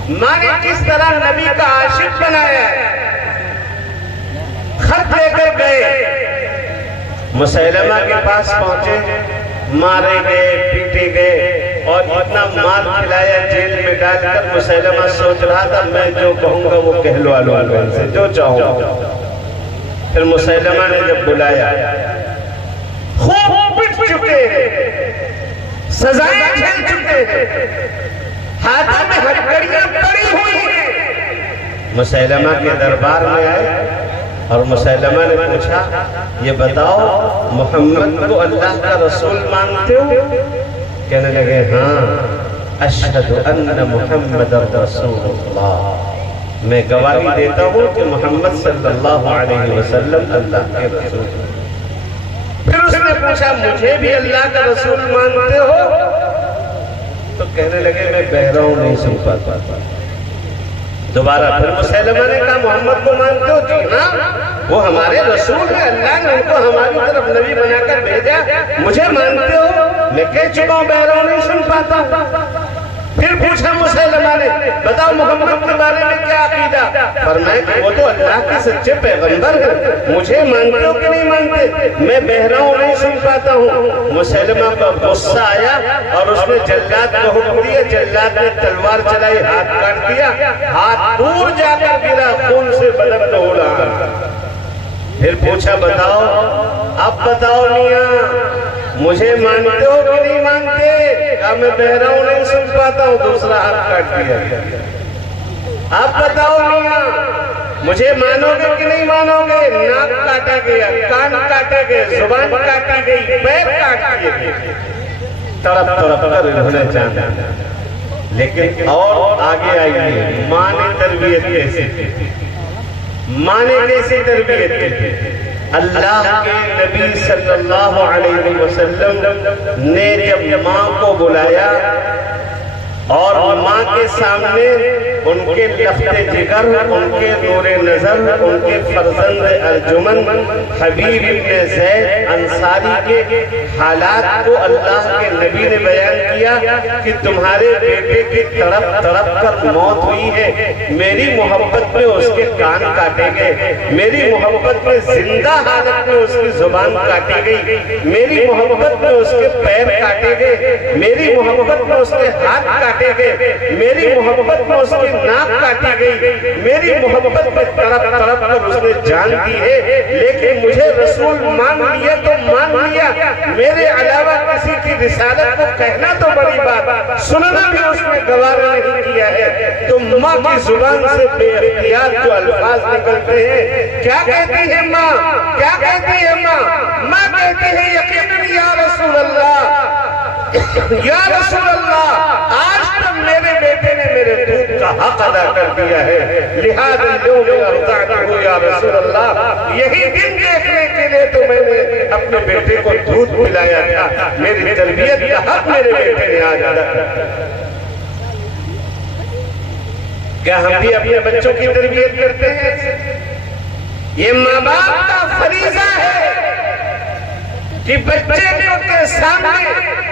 ماں نے کس طرح نبی کا عاشق بنایا، خط لے کر گئے، مسیلمہ کے پاس پہنچے، مارے گئے، پیٹے گئے اور اتنا مار کھلایا جیل میں ڈال کر مسیلمہ سوچ رہا تھا میں جو کہوں گا وہ کہلوا لوں گا ان سے جو چاہوں گا۔ پھر مسیلمہ نے جب بلایا، خوب پٹ چکے ہیں، سزائیں جھیل چکے ہیں، ہاتھوں میں ہتھکڑیاں پڑی ہوئی ہیں، مسیلمہ کے دربار میں آئے اور مسیلمہ نے پوچھا یہ بتاؤ محمد کو اللہ کا رسول مانتے ہو؟ کہنے لگے ہاں اشہد ان محمد رسول اللہ، میں گواہی دیتا ہوں کہ محمد صلی اللہ علیہ وسلم اللہ کے رسول ہیں۔ پھر اس نے پوچھا مجھے بھی اللہ کا رسول مانتے ہو؟ تو کہنے لگے میں بہرا ہوں نہیں سن پاتا۔ دوبارہ پھر مسیلمہ نے کہا محمد کو مانتے ہو؟ جی ہاں وہ ہمارے رسول ہیں، اللہ نے ان کو ہماری طرف نبی بنا کر بھیجا، مجھے مانتے ہو؟ میں کہہ چکا ہوں بہرا ہوں نہیں سن پاتا۔ پھر پوچھا مسیلمہ نے بتاؤ محمد کے بارے میں کیا عقیدہ؟ فرمایا کہ وہ تو اللہ کے سچے پیغمبر ہیں، مجھے مانتے ہو کہ نہیں مانتے؟ میں بہرا ہوں نہیں سن پاتا ہوں۔ مسیلمہ کا غصہ آیا اور اس نے جلاد کو حکم دیا، جلاد نے تلوار چلائی، ہاتھ کاٹ دیا، ہاتھ دور جا کر گرا، خون سے بدن ہو رہا۔ پھر پوچھا بتاؤ اب بتاؤ میاں مجھے مانتے ہو کہ نہیں مانتے؟ کہا میں بہرا ہوں نہیں سن پاتا ہوں، دوسرا ہاتھ کاٹ دیا۔ اب بتاؤ میاں مجھے مانو گے کہ نہیں مانو گے؟ ناک کاٹا گیا، کان کاٹے گئے، زبان کاٹی گئی، پیر کاٹ دیے گئے، تڑپ تڑپ کر انہوں نے جانا۔ لیکن اور آگے آئیے ماں نے تربیت کیسے کی، ماں نے کیسے تربیت کی؟ اللہ کے نبی صلی اللہ علیہ وسلم نے جب ماں کو بلایا اور ماں کے سامنے ان کے لخت جگر، ان کے نور نظر، ان کے فرزند ارجمن حبیب ابن زید انصاری کے حالات کو اللہ کے نبی نے بیان کیا کہ تمہارے بیٹے کی تڑپ تڑپ کر موت ہوئی ہے، میری محبت میں اس کے کان کاٹے گئے، میری محبت میں زندہ حالت میں اس کی زبان کاٹی گئی، میری محبت میں اس کے پیر کاٹے گئے، میری محبت میں اس کے ہاتھ کاٹے گئے، میری محبت میں اس کے ناک کاٹی گئی، میری محبت میں تڑپ تڑپ کر اس نے جان دی ہے، لیکن مجھے رسول مان لیا تو مان لیا، میرے علاوہ کسی کی رسالت کو کہنا تو بڑی بات، سننا بھی اس نے گوارا نہیں کیا ہے۔ تو ماں کی زبان سے بے اختیار جو الفاظ نکلتے ہیں، کیا کہتی ہے ماں؟ کیا کہتی ہے ماں؟ ماں کہتی ہے یقیناً یا رسول اللہ، یا رسول اللہ آج تک میرے بیٹے نے میرے دودھ کا حق ادا کر دیا ہے، لہذا اليوم ارضعته یا رسول اللہ، یہی دن دیکھنے کے لیے تو میں نے اپنے بیٹے کو دودھ پلایا تھا، میری تربیت کا حق میرے بیٹے نے آج ادا کیا۔ کیا ہم بھی اپنے بچوں کی تربیت کرتے ہیں؟ یہ ماں باپ کا فریضہ ہے کہ بچے کے سامنے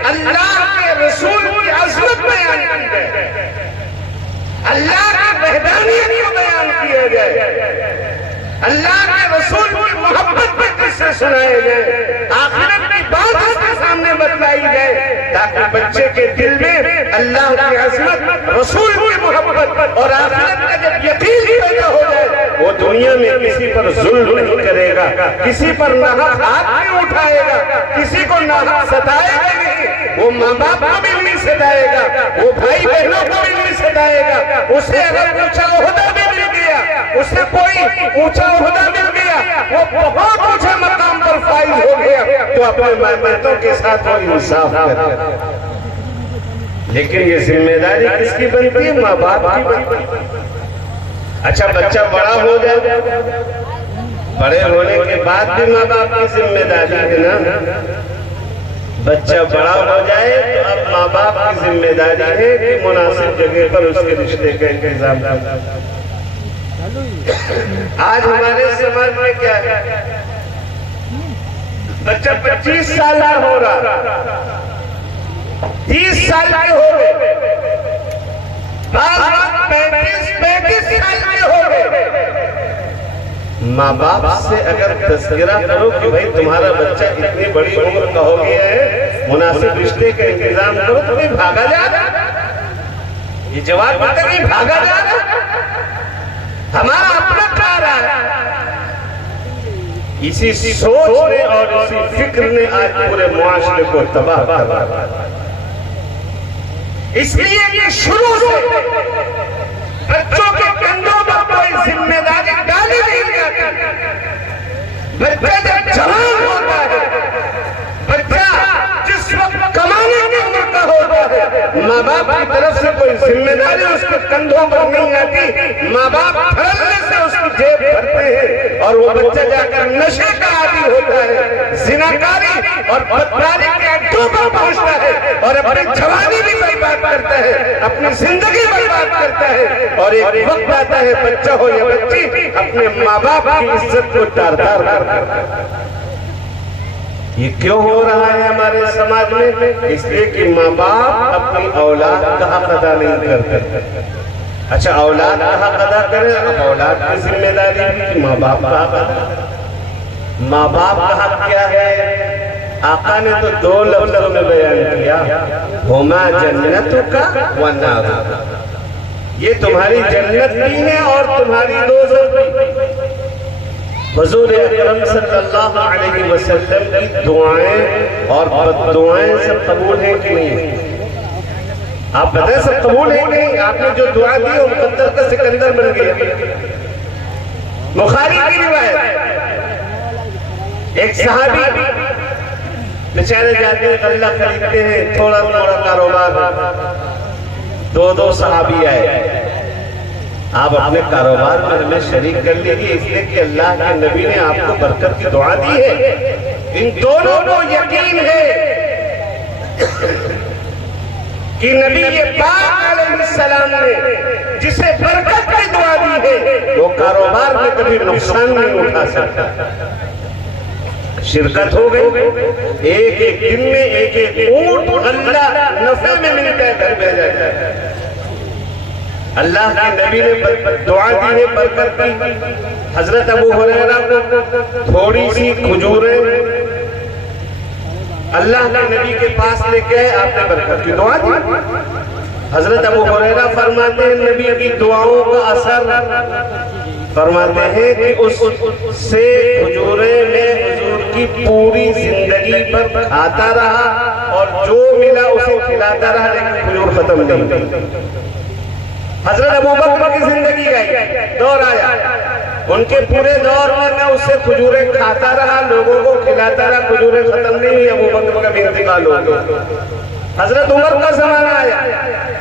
اللہ کے رسول کی عظمت بیان کی جائے، اللہ کی وحدانیت کو بیان کیا جائے، اللہ کے رسول کی محبت پہ قصے سنائے جائے، آخرت کی بات اس کے سامنے بتلائی جائے، تاکہ بچے کے دل میں اللہ کی عظمت، رسول کی محبت اور آخرت کا جب یقین پیدا ہو جائے، وہ دنیا میں کسی پر ظلم نہیں کرے گا، کسی پر ناحق ہاتھ نہیں اٹھائے گا، کسی کو ناحق ستائے گا نہیں، وہ ماں باپ کو بھی نہیں ستائے گا، وہ بھائی بہنوں کو بھی نہیں ستائے گا، اسے اگر اونچا عہدہ بھی مل گیا، اسے کوئی اونچا عہدہ مل گیا، وہ بہت اونچا مقام پر فائز ہو گیا، تو اپنے ماں باپوں کے ساتھ وہ انصاف کرے۔ لیکن یہ ذمہ داری کس کی بنتی ہے؟ ماں باپ کی بنتی ہے۔ اچھا بچہ بڑا ہو جائے، بڑے ہونے کے بعد بھی ماں باپ کی ذمہ داری ہے نا، بچہ بڑا ہو جائے تو اب ماں باپ کی ذمہ داری ہے کہ مناسب جگہ پر اس کے رشتے کا انتظام کرنا۔ آج ہمارے سماج میں کیا ہے؟ بچہ 25 سالہ ہو رہا، 30 سال کے ہو گئے، بعض وقت 35 سال کے ہو گئے۔ ماں باپ سے اگر تذکرہ کرو کہ بھائی تمہارا بچہ اتنی بڑی عمر کا ہو گیا ہے، مناسب رشتے کا انتظام کرو تو کہیں بھاگا جا رہا، یہ جواب ملتا کہیں بھاگا جا رہا، ہمارا اپنا کار ہے۔ اسی سوچ نے اور اسی فکر نے آج پورے معاشرے کو تباہ کرا، اس لیے کہ شروع سے بچوں کے کندھوں پر کوئی ذمہ داری ڈالی نہیں جاتی۔ بچہ جب جوان ہوتا ہے، بچہ جس وقت کمانے کی عمر کا ہوتا ہے، ماں باپ کی طرف سے کوئی ذمہ داری اس کے کندھوں پر نہیں آتی، ماں باپ پھرنے سے اس کی جیب بھرتے ہیں اور وہ بچہ جا کر نشے کا عادی ہوتا ہے، زناکاری اور بدکاری کے اڈوں پر پہنچتا ہے اور اپنی جوانی بھی برباد کرتا ہے، اپنی زندگی برباد کرتا ہے، اور ایک وقت آتا ہے بچہ ہو یا بچی اپنے ماں باپ کی عزت کو تار تار کرتا ہے۔ یہ کیوں ہو رہا ہے ہمارے سماج میں؟ اس لیے کہ ماں باپ اپنی اولاد کا حق ادا نہیں کرتے۔ اچھا اولاد کا حق ادا کرے، اب اولاد کی ذمہ داری بھی ماں باپ کا حق ادا۔ ماں باپ کا حق کیا ہے؟ آقا نے تو دو لفظوں میں بیان کیا، ہما جنتک و نارک، یہ تمہاری جنت بھی ہے اور تمہاری دوزخ بھی۔ حضور اکرم صلی اللہ علیہ وسلم کی دعائیں اور بد دعائیں سب قبول ہیں کہ نہیں؟ آپ بتائیں سب قبول ہیں کہ نہیں؟ آپ نے جو دعا دی وہ مقدر کا سکندر بن گیا۔ بخاری کی روایت، ایک صحابی بیچارے جاتے ہیں غلہ خریدتے ہیں، تھوڑا تھوڑا کاروبار، دو صحابی آئے، آپ اپنے کاروبار میں ہمیں شریک کر لیجیے، اس لیے کہ اللہ کے نبی نے آپ کو برکت کی دعا دی ہے۔ ان دونوں کو یقین ہے کہ نبی پاک علیہ السلام نے جسے برکت کی دعا دی ہے وہ کاروبار میں کبھی نقصان نہیں اٹھا سکتا۔ شرکت ہو گئی، ایک ایک دن میں ایک ایک اونٹ غلہ نفع میں ملتا ہے، گھر بھیجا جاتا ہے۔ اللہ کے نبی نے دعا دی ہے برکت کی۔ حضرت ابو ہریرہ کو تھوڑی سی کھجوریں اللہ کے نبی کے پاس لے کے آئے، آپ نے برکت کی دعا دی۔ حضرت ابو ہریرہ فرماتے ہیں نبی کی دعاؤں کا اثر، فرماتے ہیں کہ اس سے کھجوریں میں حضور کی پوری زندگی پر کھاتا رہا اور جو ملا اسے کھلاتا رہا، لیکن کھجور ختم نہیں ہوئی۔ حضرت ابو بکر کی زندگی گئی، دور آیا، ان کے پورے دور میں اس سے کھجوریں کھاتا رہا، لوگوں کو کھلاتا رہا، کھجوریں ختم نہیں ہوئی، ابو بکر کا بھی انتقال ہو گیا۔ حضرت عمر کا زمانہ آیا،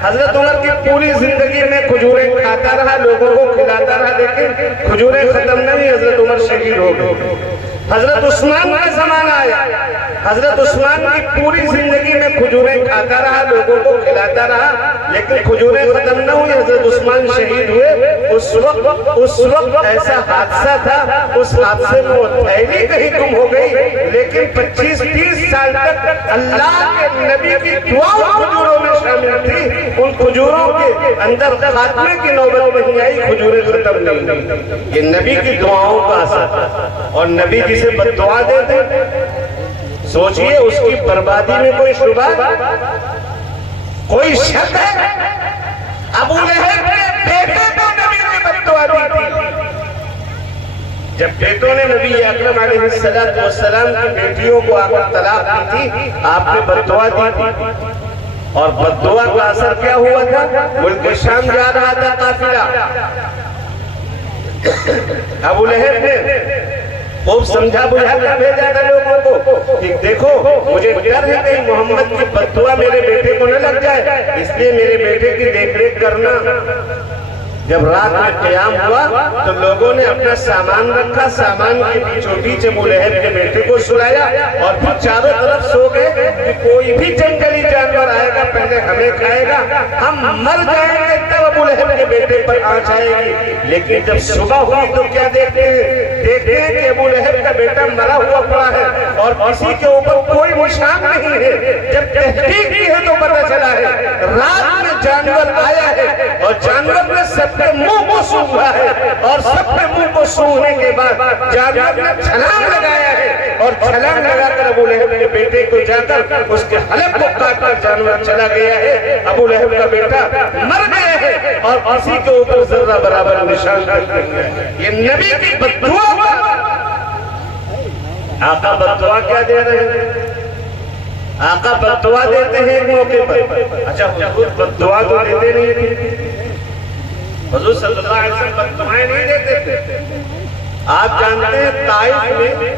حضرت عمر کی پوری زندگی میں کھجوریں کھاتا رہا، لوگوں کو کھلاتا رہا، لیکن کھجوریں ختم نہیں ہوئی، حضرت عمر شہید ہو گئے۔ حضرت عثمان کا زمانہ آیا، حضرت عثمان کی پوری زندگی میں کھجوریں کھاتا رہا، لوگوں کو کھلاتا رہا، لیکن کھجوریں ختم نہ ہوئی، حضرت عثمان شہید ہوئے۔ اس وقت ایسا حادثہ تھا، اس حادثے میں وہ تھیلی کہیں گم ہو گئی، لیکن 25-30 سال تک اللہ کے نبی کی دعا کھجوروں میں شامل تھی، ان کھجوروں کے اندر خاتمے کی نوبت نہیں آئی، کھجوریں ختم نہیں ہوئی۔ یہ نبی کی دعاؤں کا اثر، اور نبی جسے بد دعا دیتے سوچئے اس کی بربادی میں کوئی شبہ، کوئی شک ہے؟ ابو لہب کے بیٹے کو نبی نے بد دعا دی تھی۔ جب بیٹوں نے نبی اکرم علیہ السلام کی بیٹیوں کو آ کر طلاق دی تھی، آپ نے بد دعا دی تھی، اور بد دعا کا اثر کیا ہوا تھا؟ ملک شام جا رہا تھا قافلہ، ابو لہب نے خوب سمجھا بجھا کر بھیجا تھا لوگوں کو کہ دیکھو مجھے ڈر ہے کہ محمد کی بد دعا میرے بیٹے کو نہ لگ جائے، اس لیے میرے بیٹے کی دیکھ ریکھ کرنا۔ جب رات میں قیام ہوا تو لوگوں نے اپنا سامان رکھا، سامان کے بیچوں بیچ ابو لہب کے بیٹے کو سلایا، اور پھر چاروں طرف سو گئے کہ کوئی بھی جنگلی جانور آئے گا پہلے ہمیں کھائے گا، ہم مر جائیں گے تب ابو لہب کے بیٹے پر آنچ آئے گی۔ لیکن جب صبح ہوئی تو کیا دیکھتے ہیں کہ ابو لہب کا بیٹا مرا ہوا پڑا ہے اور کسی کے اوپر کوئی نشان نہیں ہے۔ جب تحقیق کی ہے تو پتہ چلا ہے رات میں جانور آیا ہے، اور جانور نے سب کے منہ کو سونگھا ہے، اور سب کے منہ کو سونگنے کے بعد جابر نے چھلانگ لگایا ہے اور چھلانگ لگا کر ابو لہب کے بیٹے کو جا کر اس کے حلق کو کاٹ کر جانور چلا گیا ہے. ابو لہب کا بیٹا مر گیا ہے اور کسی کے اوپر ذرہ برابر نشان کر دیا ہے. یہ نبی کی بددعا. آقا بددعا کیا دے رہے ہیں؟ آقا بددعا دیتے ہیں ایک موقع پر. اچھا حضور بددعا تو دیتے نہیں تھے. حضور صلی اللہ علیہ وسلم بددعائیں نہیں دیتے تھے. آپ جانتے ہیں طائف میں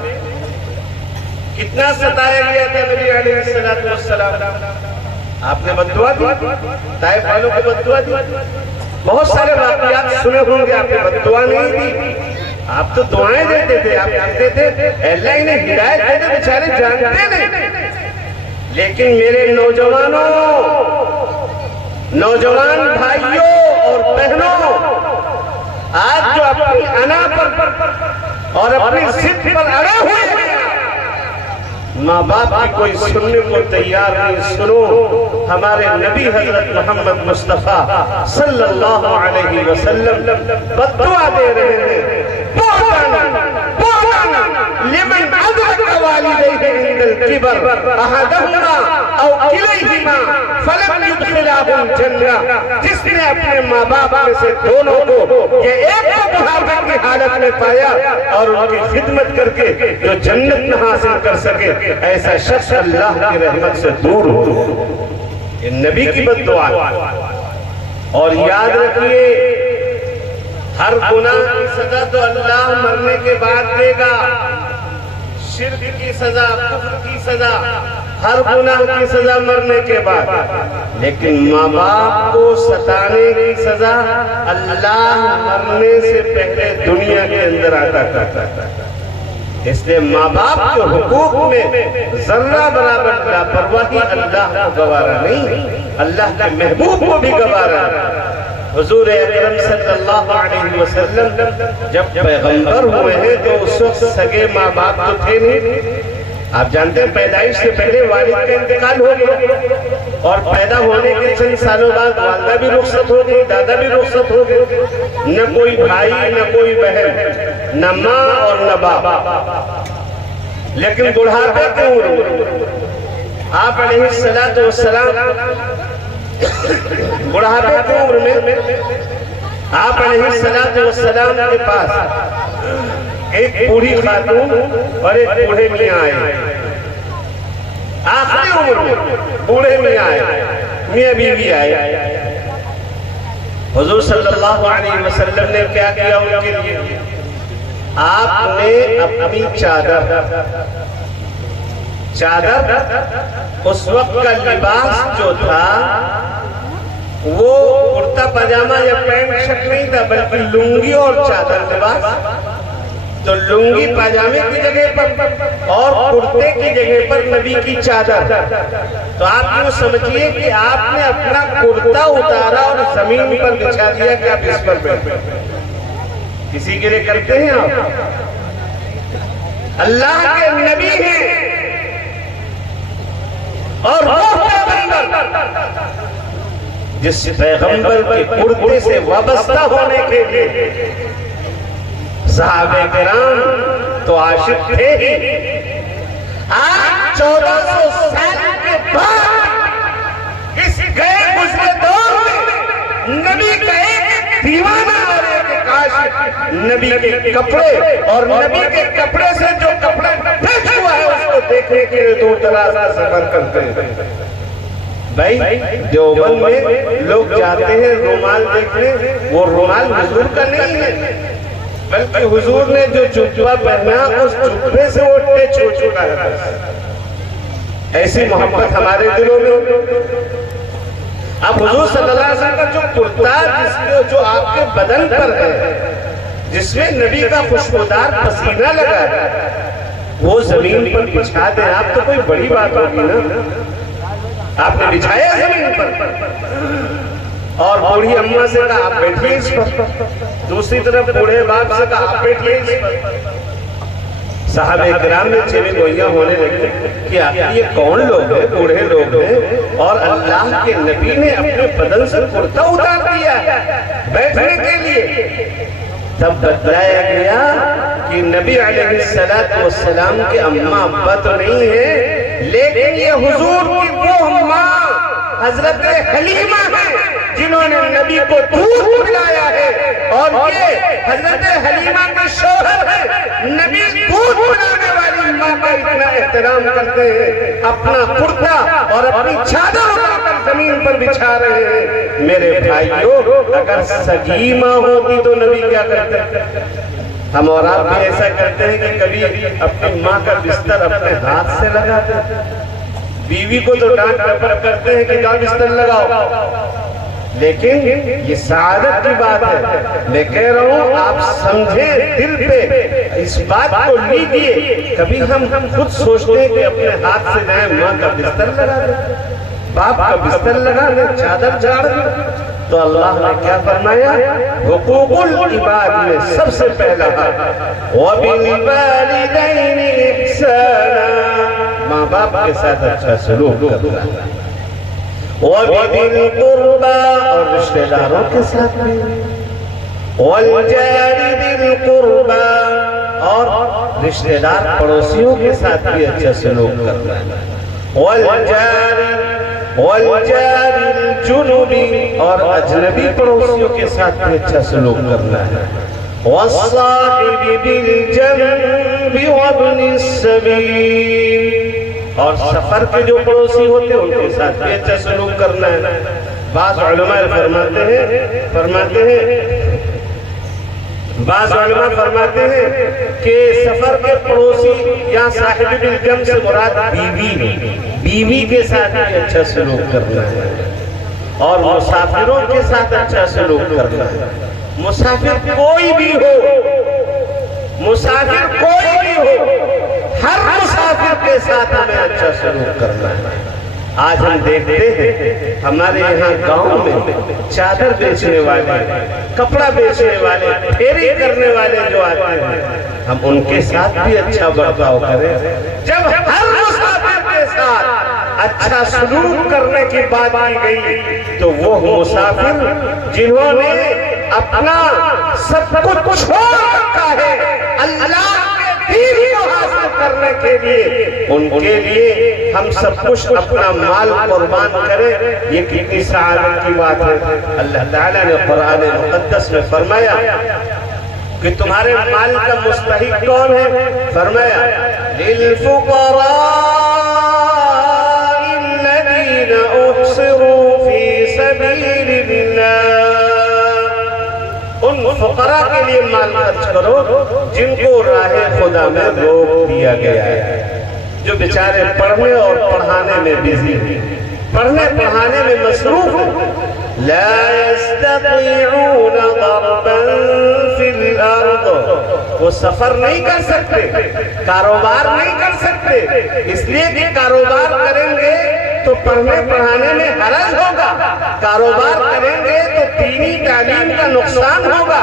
کتنا ستایا گیا تھا نبی علیہ السلام. آپ نے بددعا دی, طائف والوں کو بددعا دی. بہت سارے واقعات سنے ہوں گے, آپ نے بددعا نہیں دی. آپ تو دعائیں دیتے تھے. آپ کہتے تھے اللہ انہیں ہدایت دے دے, بیچارے جانتے نہیں. لیکن میرے نوجوانوں, نوجوان بھائیوں اور بہنوں, آج جو اپنی انا پر اور اپنی ضد پر اڑے ہوئے ہیں, ماں باپ کی کوئی سننے کو تیار نہیں. سنو, ہمارے نبی حضرت محمد مصطفیٰ صلی اللہ علیہ وسلم بددعا دے رہے ہیں. لمن ادرک والدیہ عند الکبر احدہما او کلیہما فلم یدخلہ الجنہ. جس نے اپنے ماں باپ میں سے دونوں کو یہ ایک کو بڑھاپے کی حالت میں پایا اور ان کی خدمت کر کے جو جنت نہ حاصل کر سکے, ایسا شخص اللہ کی رحمت سے دور ہو. یہ نبی کی بددعا. اور یاد رکھیے, ہر گناہ کی سزا تو اللہ مرنے کے بعد دے گا. شرک کی سزا, کفر کی سزا, ہر گناہ کی سزا مرنے کے بعد. لیکن ماں باپ کو ستانے کی سزا اللہ مرنے سے پہلے دنیا کے اندر عطا کرتا ہے. اس لیے ماں باپ کے حقوق میں ذرہ برابر لاپرواہی اللہ کو گوارا نہیں, اللہ کے محبوب کو بھی گوارا. حضور اکرم صلی اللہ علیہ وسلم جب پیغمبر ہوئے ہیں تو اس وقت سگے ماں باپ تو تھے نہیں. آپ جانتے ہیں پیدائش سے پہلے والد کا انتقال ہو گیا, اور پیدا ہونے کے چند سالوں بعد والدہ بھی رخصت ہو گئی, دادا بھی رخصت ہو گئے. نہ کوئی بھائی, نہ کوئی بہن, نہ ماں اور نہ باپ. لیکن بڑھاپے کے عمر آپ علیہ السلام بڑھاپے کی عمر میں آپ علیہ السلام کے پاس ایک بوڑھی خاتون اور ایک بوڑھے میاں آئے. آخری عمر میں بوڑھے میاں آئے, میاں بیوی آئے. حضور صلی اللہ علیہ وسلم نے کیا کیا ان کے لیے؟ آپ نے اپنی چادر اس وقت کا لباس جو تھا وہ کرتا پاجامہ یا پینٹ شرٹ نہیں تھا, بلکہ لنگی اور چادر لباس. تو لنگی پاجامے کی جگہ پر اور کرتے کی جگہ پر نبی کی چادر. تو آپ یوں سمجھیے کہ آپ نے اپنا کرتا اتارا اور زمین پر بچھا دیا کہ آپ اس پر بیٹھے. کسی کے لیے کرتے ہیں آپ؟ اللہ کے نبی ہیں اور وہ پیغمبر جس پیغمبر کے کرتے سے وابستہ ہونے کے لیے صحابہ کرام تو عاشق تھے ہی. آج 1400 سال کے بعد اس گئے گزرے دور میں نبی کا ایک دیوانہ اور ایک عاشق نبی کے کپڑے اور نبی کے کپڑے سے جو کپڑے پھینک ہوا ہے اس کو دیکھنے کے لیے دور دراز کا سفر کرتے ہیں. بھائی دیوبند میں لوگ جاتے ہیں رومال دیکھنے, وہ رومال حضور کا نہیں ہے, بلکہ حضور نے جو جبہ پہنا اس جبے سے وہ ٹچ ہو چکا ہے. ایسی محبت ہمارے دلوں میں. اب حضور صلی اللہ علیہ وسلم کا جو کرتا جو آپ کے بدن پر ہے, جس میں نبی کا خوشبودار پسینہ لگا ہے, وہ زمین پر بچھا دیں آپ تو کوئی بڑی بات ہوگی نا. آپ نے بچھایا زمین پر اور بوڑھی اماں سے کہا آپ بیٹھیے اس پر, دوسری طرف بوڑھے باپ سے کہا آپ بیٹھیے اس پر. صحابہ کرام میں چیویں گوئیاں ہونے لگی کہ آخر یہ کون لوگ ہیں؟ بوڑھے لوگ ہیں اور اللہ کے نبی نے اپنے بدن سے کرتا اتار دیا ہے بیٹھنے کے لیے. تب بتلایا گیا کہ نبی علیہ السلام کے اماں ابا تو نہیں ہے، لیکن یہ حضور کی وہ ماں حضرت حلیمہ ہے جنہوں نے نبی کو دودھ پلایا ہے، اور یہ حضرت حلیمہ کے شوہر ہے۔ نبی دودھ پلانے والی ماں کا اتنا احترام کرتے ہیں، اپنا کرتا اور اپنی چادر اٹھا کر زمین پر بچھا رہے ہیں۔ میرے بھائیوں، اگر سگی ماں ہوتی تو نبی کیا کرتے؟ ہم اور آپ بھی ایسا کرتے ہیں کہ کبھی اپنی ماں کا بستر اپنے ہاتھ سے لگاتے ہیں۔ بیوی کو تو ڈانٹ ڈپٹ کرتے ہیں کہ جاؤ بستر لگاؤ، لیکن یہ سعادت کی بات ہے۔ میں کہہ رہا ہوں آپ سمجھیں، دل پہ اس بات کو لیجئے۔ کبھی ہم خود سوچتے ہیں کہ اپنے ہاتھ سے جائیں ماں کا بستر لگا دیں، باپ کا بستر لگا دیں، چادر جھاڑ دیں، تو اللہ نے کیا فرمایا؟ حقوق العباد میں سب سے پہلا ہے وَبِالْوَالِدَيْنِ إِحْسَانًا، ماں باپ کے ساتھ اچھا سلوک کرنا ہے، وَبِذِي الْقُرْبَى، اور رشتہ داروں کے ساتھ بھی، وَالْجَارِ ذِي الْقُرْبَى، اور رشتہ دار پڑوسیوں کے ساتھ بھی اچھا سلوک کرنا ہے، وَالْجَارِ الْجُنُبِ، اور اجنبی پڑوسیوں کے ساتھ بھی اچھا سلوک کرنا ہے، وَالصَّاحِبِ بِالْجَنبِ وَابْنِ السَّبِيلِ، اور سفر کے جو پڑوسی ہوتے ہیں ان کے ساتھ بھی اچھا سلوک کرنا ہے۔ بعض علماء فرماتے ہیں کہ سفر کے پڑوسی یا صاحب بالجنب سے مراد بیوی ہے، بیوی کے ساتھ بھی اچھا سلوک کرنا ہے، اور مسافروں کے ساتھ اچھا سلوک کرنا ہے۔ مسافر کوئی بھی ہو، ہر مسافر کے ساتھ ہمیں اچھا سلوک کرنا ہے۔ آج ہم دیکھتے ہیں ہمارے یہاں گاؤں میں چادر بیچنے والے، کپڑا بیچنے والے، پھیری کرنے والے جو آتے ہیں، ہم ان کے ساتھ بھی اچھا برتاؤ کریں۔ جب ہر مسافر کے ساتھ اچھا سلوک کرنے کی بات کی گئی تو وہ مسافر جنہوں نے اپنا سب کچھ چھوڑ رکھا ہے اللہ کے دین کو حاصل کرنے کے لیے، ان کے لیے ہم سب کچھ اپنا مال قربان کریں، یہ کتنی سعادت کی بات ہے۔ اللہ تعالیٰ نے قرآن مقدس میں فرمایا کہ تمہارے مال کا مستحق کون ہے؟ فرمایا لِلْفُقَرَاءِ الَّذِينَ اُحْصِرُوا فِي سَبِيلِ اللَّهِ، ان فقراء کے لیے مال خرچ کرو جن کو راہ خدا میں روک دیا گیا ہے، جو بیچارے پڑھنے اور پڑھانے میں بزی ہیں، پڑھنے پڑھانے میں مصروف ہیں۔ لا يستطيعون ضربا في الارض، وہ سفر نہیں کر سکتے، کاروبار نہیں کر سکتے، اس لیے کہ کاروبار کریں گے تو پڑھنے پڑھانے میں حرج ہوگا، کاروبار کریں گے تو دینی تعلیم کا نقصان ہوگا،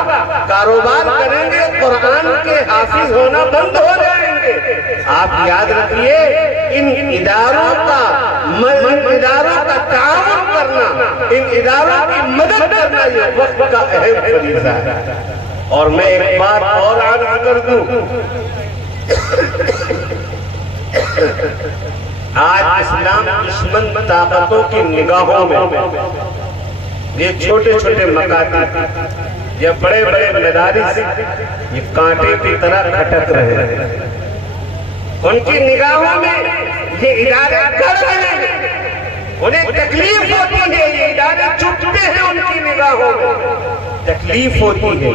کاروبار کریں گے قرآن کے حافظ ہونا بند ہو جائیں گے۔ آپ یاد رکھیے ان اداروں کا تعاون کرنا، ان اداروں کی مدد کرنا یہ وقت کا اہم فریضہ ہے۔ اور میں ایک بات اور عرض کر دوں، آج اسلام دشمن طاقتوں کی نگاہوں میں یہ چھوٹے چھوٹے مکاتب یا بڑے بڑے مدارس یہ کانٹے کی طرح کھٹک رہے ہیں، ان کی نگاہوں میں یہ ادارے گڑ رہے ہیں، انہیں تکلیف ہوتی ہے، یہ ادارے چپتے ہیں، ان کی نگاہوں میں تکلیف ہوتی ہے،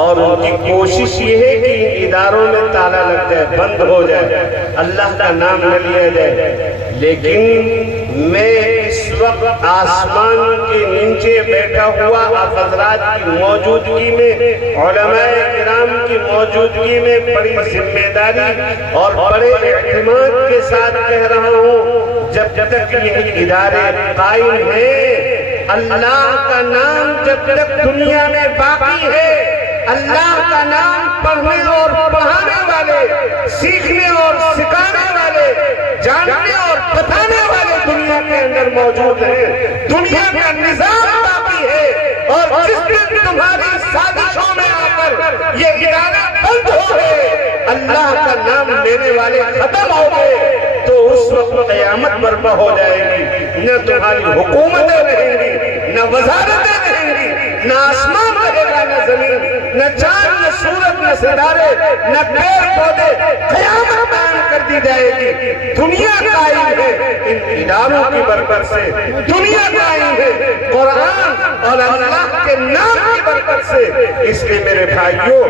اور ان کی کوشش یہ ہے کہ ان اداروں میں تالا لگ جائے، بند ہو جائے، اللہ کا نام نہ لیا جائے۔ لیکن میں اس وقت آسمان کے نیچے بیٹھا ہوا آپ حضرات کی موجودگی میں، علماء کرام کی موجودگی میں بڑی ذمہ داری اور بڑے اعتماد کے ساتھ کہہ رہا ہوں، جب تک یہ ادارے قائم ہیں، اللہ کا نام جب تک دنیا میں باقی ہے، اللہ کا نام پڑھنے اور پڑھانے والے، سیکھنے اور سکھانے والے، جاننے اور بتانے والے دنیا کے اندر موجود ہیں، دنیا کا نظام باقی ہے، اور جس دن تمہاری سازشوں میں آ کر یہ ادارے بند ہو گئے، اللہ کا نام لینے والے ختم ہو گئے، تو اس وقت قیامت برپا ہو جائے گی، نہ تمہاری حکومتیں رہیں گی، نہ وزارتیں رہیں گی، نہ آسمان رہے گا نہ زمین، نہ چاند نہ سورج نہ ستارے نہ پیڑ پودے، قیامت قائم کر دی جائے گی۔ دنیا قائم ہے ان اداروں کی برکت سے، دنیا قائم ہے قرآن اور اللہ کے نام کی برکت سے۔ اس لیے میرے بھائیوں،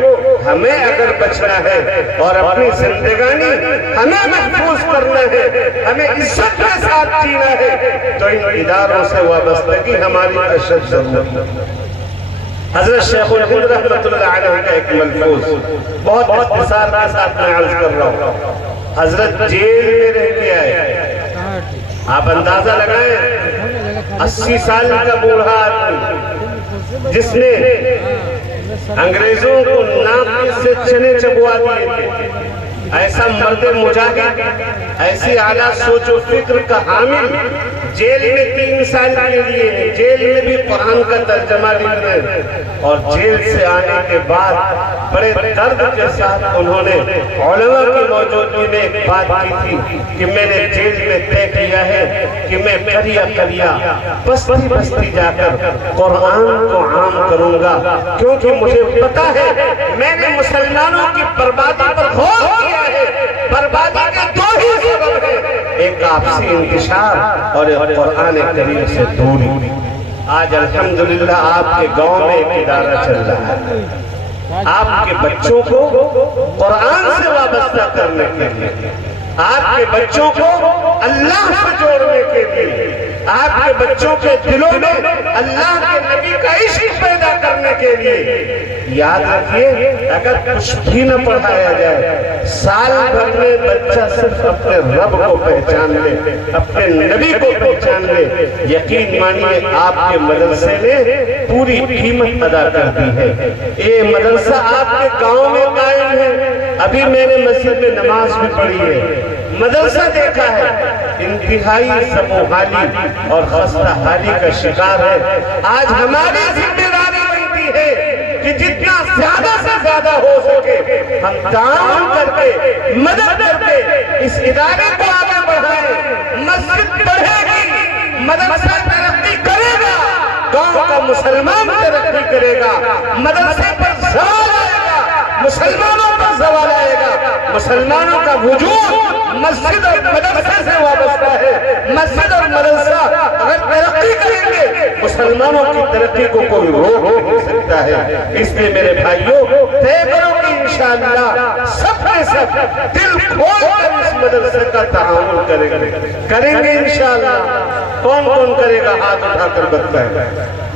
ہمیں اگر بچنا ہے اور اپنی زندگانی ہمیں محفوظ کرنا ہے، ہمیں عزت کے ساتھ جینا ہے، تو ان اداروں سے وابستگی ہماری اشد ضرورت ہے۔ حضرت شیخ الہند رحمۃ اللہ علیہ کا ایک ملفوظ بہت اختصار کے ساتھ میں عرض کر رہا ہوں۔ حضرت جیل میں رہ کے آئے، آپ اندازہ لگائیں 80 سال کا بوڑھا آدمی جس نے انگریزوں کو ناک سے چنے چبوا دیے تھے، ایسا مرد مجاہد، ایسی اعلیٰ سوچ و فکر کا حامل، جیل میں 3 سال کے لیے، جیل میں بھی قرآن کا ترجمہ لکھ رہے ہیں، اور جیل سے آنے کے بعد بڑے درد کے ساتھ انہوں نے علماء کی موجودگی میں ایک بات کی تھی کہ میں نے جیل میں طے کیا ہے کہ میں کریا کریا بستی بستی جا کر قرآن کو عام کروں گا، کیونکہ مجھے پتا ہے میں نے مسلمانوں کی بربادی پر غور کیا ہے، بربادی کے 2 ہی سبب ہیں، ایک آپسی انتشار اور ایک قرآن کریم سے دوری۔ آج الحمدللہ آپ کے گاؤں میں ایک ادارہ چل رہا ہے، آپ کے بچوں کو قرآن سے وابستہ کرنے کے لیے، آپ کے بچوں کو اللہ سے جوڑنے کے لیے، آپ کے بچوں کے دلوں میں اللہ کے نبی کا عشق پیدا کرنے کے لیے۔ یاد رکھیے، اگر کچھ بھی نہ پڑھایا جائے، سال بھر میں بچہ صرف اپنے رب کو پہچان لے، اپنے نبی کو پہچان لے، یقین مانیے آپ کے مدرسے نے پوری قیمت ادا کر دی ہے۔ یہ مدرسہ آپ کے گاؤں میں قائم ہے، ابھی میں نے مسجد میں نماز بھی پڑھی ہے، مدرسہ دیکھا ہے، انتہائی سموحالی اور خستہ حالی کا شکار ہے۔ آج ہماری ذمہ داری بنتی ہے کہ جتنا زیادہ سے زیادہ ہو سکے ہم تعاون کر کے، مدد کر کے اس ادارے کو آگے بڑھائیں۔ مسجد بڑھے گی، مدرسہ ترقی کرے گا، گاؤں کا مسلمان ترقی کرے گا، مدرسے پر زوال آئے گا، مسلمانوں پر زوال آئے گا، مسلمانوں کا وجود مسجد اور مدرسے سے وابستہ ہے۔ مسجد اور مدرسہ اگر ترقی کریں گے، مسلمانوں کی ترقی کو کوئی روک نہیں سکتا ہے۔ اس لیے میرے بھائیوں، طے کرو کہ انشاءاللہ سب کے سب دل کھول کر اس مدرسے کا تعاون کریں گے انشاءاللہ۔ کون کون کرے گا؟ ہاتھ اٹھا کر بتائیں۔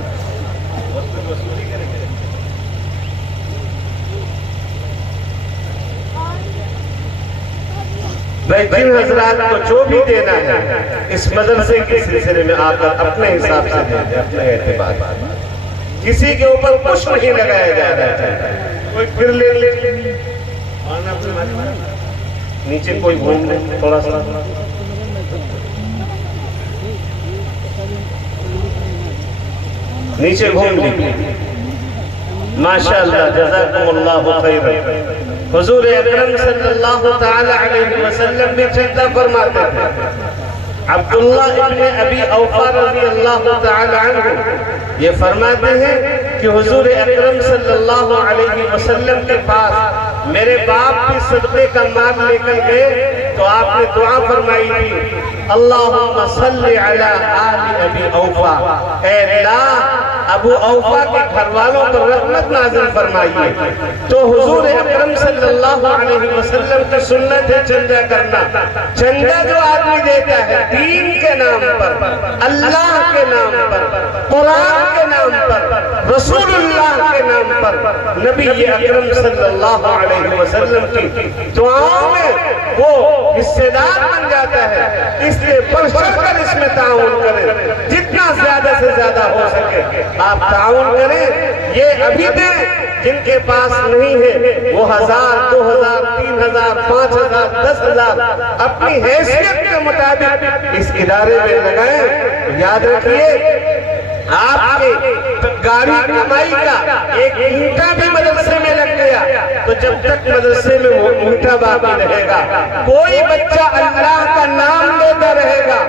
بھائی جن حضرات کو جو بھی دینا ہے اس مدرسے کے سلسلے میں آ کر اپنے حساب سے دیں گے، اپنے اعتبار، کسی کے اوپر کچھ نہیں لگایا جا رہا ہے۔ کوئی پھر لے نیچے، کوئی گھوم لے تھوڑا سا، نیچے گھوم لے۔ ماشاءاللہ، جزاکم اللہ خیرا۔ حضور اکرم صلی اللہ تعالی علیہ وسلم بھی چندہ فرماتے تھے۔ عبداللہ ابن ابی اوفا رضی اللہ تعالی عنہ یہ فرماتے ہیں کہ حضور اکرم صلی اللہ علیہ وسلم کے پاس میرے باپ بھی صدقے کا مال لے کر گئے تو آپ نے دعا فرمائی تھی، اللہم صلی علی آل ابی اوفا، اے اللہ ابو اوفا کے گھر والوں پر رحمت نازل فرمائیے۔ تو حضور اکرم صلی اللہ علیہ وسلم کی سنت ہے چندہ کرنا۔ چندہ جو آدمی دیتا ہے دین کے نام پر، اللہ کے نام پر، قرآن کے نام پر، رسول اللہ کے نام پر، نبی اکرم صلی اللہ علیہ وسلم کی دعاؤں میں وہ حصے دار بن جاتا ہے۔ اس لیے بڑھ چڑھ کر اس میں تعاون کریں، جتنا زیادہ سے زیادہ ہو سکے آپ تعاون کریں۔ یہ ابھی دیں، جن کے پاس نہیں ہے وہ 1000 2000 3000 5000 10000 اپنی حیثیت کے مطابق اس ادارے میں لگائیں۔ یاد رکھیے آپ کے گاڑی کمائی کا ایک اینٹا بھی مدرسے میں لگ گیا تو جب تک مدرسے میں وہ اینٹا باقی رہے گا، کوئی بچہ اللہ کا نام لیتا رہے گا،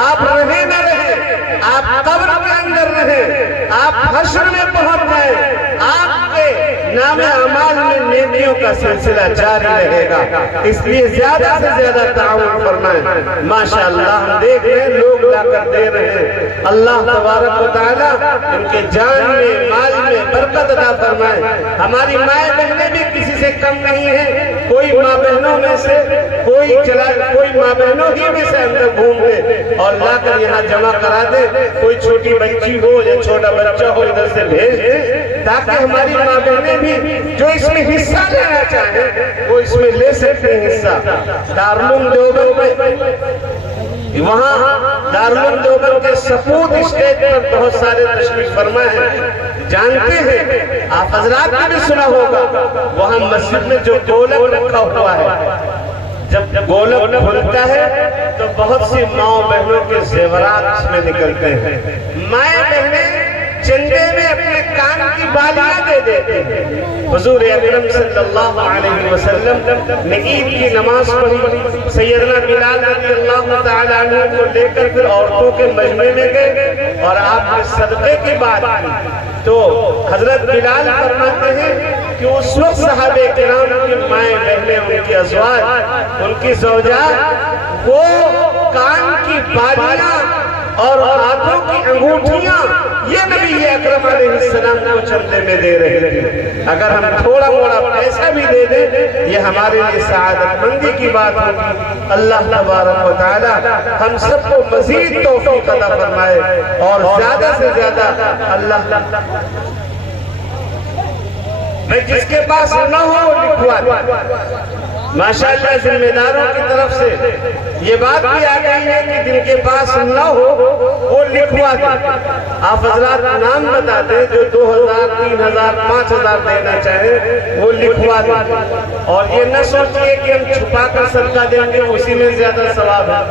آپ رہے نہ رہے، آپ قبر کے اندر رہے، آپ حشر میں پہنچ جائیں، آپ کے نام اعمال میں نیکیوں کا سلسلہ جاری رہے گا۔ اس لیے زیادہ سے زیادہ تعاون فرمائیں۔ ماشاءاللہ ہم دیکھ رہے ہیں لوگ لا کر دے رہے ہیں، اللہ تبارک و تعالیٰ ان کے جان میں مال میں برکت عطا فرمائے۔ ہماری مائیں بہنیں بھی کسی سے کم نہیں ہیں، کوئی ماں بہنوں میں سے کوئی ماں بہنوں ہی میں سے اندر گھوم دے اور لا کر یہاں جمع کرا دے، کوئی چھوٹی بچی ہو یا چھوٹا بچہ ہو ادھر سے بھیج دے تاکہ ہماری ماں بہنیں بھی جو اس میں حصہ لینا چاہیں وہ اس میں لے سکتے ہیں حصہ۔ دارالعلوم دیوبند میں وہاں دارالعلوم دیوبند کے سپوت اسٹیج پر بہت سارے تشریف فرما ہیں، جانتے ہیں آپ حضرات نے بھی سنا ہوگا، وہاں مسجد میں جو گولک رکھا ہوا ہے، جب گولک کھلتا ہے تو بہت سی ماں بہنوں کے زیورات اس میں نکلتے ہیں۔ مائیں بہنیں چندے میں اپنے کان کی بالیاں دے دیتے ہیں۔ حضور اکرم صلی اللہ علیہ وسلم نے عید کی نماز پڑھی، سیدنا بلال رضی اللہ تعالیٰ عنہ کو لے کر پھر عورتوں کے مجمع میں گئے اور آپ نے صدقے کی بات کی تو حضرت بلال فرماتے ہیں کہ اس وقت صحابہ کرام کی مائیں بہنیں، ان کی ازواج، ان کی زوجات، وہ کان کی بالیاں اور ہاتھوں کی انگوٹھیاں یہ نبی اکرم علیہ السلام کو چندے میں دے رہے تھے۔ اگر ہم تھوڑا موڑا پیسہ بھی دے دیں یہ ہمارے لیے سعادت مندی کی بات ہوگی۔ اللہ تبارک و تعالی ہم سب کو مزید توفیق عطا فرمائے اور زیادہ سے زیادہ اللہ میں جس کے پاس نہ ہو وہ لکھوا دے۔ ماشاءاللہ ذمہ داروں کی طرف سے یہ بات بھی آ گئی ہے کہ جن کے پاس نہ ہو وہ لکھوا دیں۔ آپ حضرات نام بتا دیں جو 2000 3000 5000 دینا چاہیں وہ لکھوا دیں، اور یہ نہ سوچئے کہ ہم چھپا کر صدقہ دیں گے اسی میں زیادہ ثواب ہے،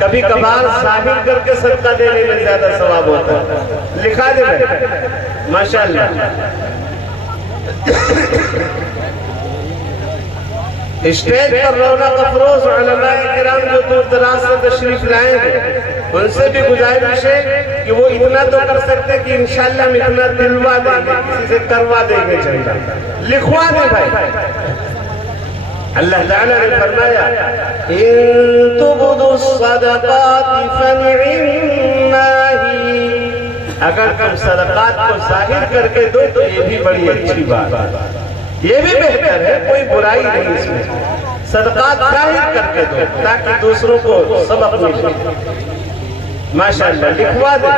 کبھی کبھار ظاہر کر کے صدقہ دینے میں زیادہ ثواب ہوتا ہے۔ لکھا دیں بھائی ماشاءاللہ۔ اسٹیج پر رونق افروز علماء کرام جو دور دراز سے تشریف لائیں گے ان سے بھی گزارش ہے کہ وہ اتنا تو کر سکتے کہ انشاءاللہ ہم اتنا دلوا دیں گے، کسی سے کروا دیں گے، چاہیے لکھوا دیں بھائی۔ اللہ تعالیٰ نے فرمایا ان تبدوا الصدقات فنعما ہی، اگر تم صدقات کو ظاہر کر کے دو تو یہ بھی بڑی اچھی بات ہے، یہ بھی بہتر ہے، کوئی برائی نہیں اس میں۔ صدقات ظاہر کر کے دو تاکہ دوسروں کو سبق ملے۔ ماشاءاللہ لکھوا دیں۔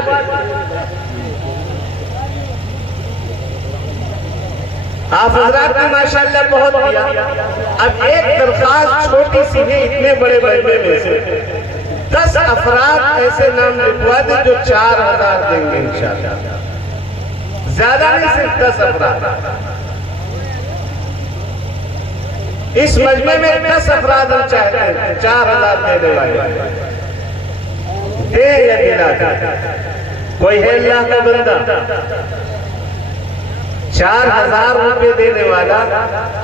آپ حضرات نے ماشاءاللہ بہت کیا۔ اب ایک درخواست چھوٹی سی ہے اتنے بڑے مجمع میں سے 10 افراد ایسے نام لکھوا دیں جو 4000 دیں گے انشاءاللہ، زیادہ نہیں، صرف 10 افراد۔ اس مجمع میں 10 افراد ہم چاہتے ہیں 4000 دینے والے، دے یا دلا دے، کوئی ہے اللہ کا بندہ 4000 روپے دینے والا؟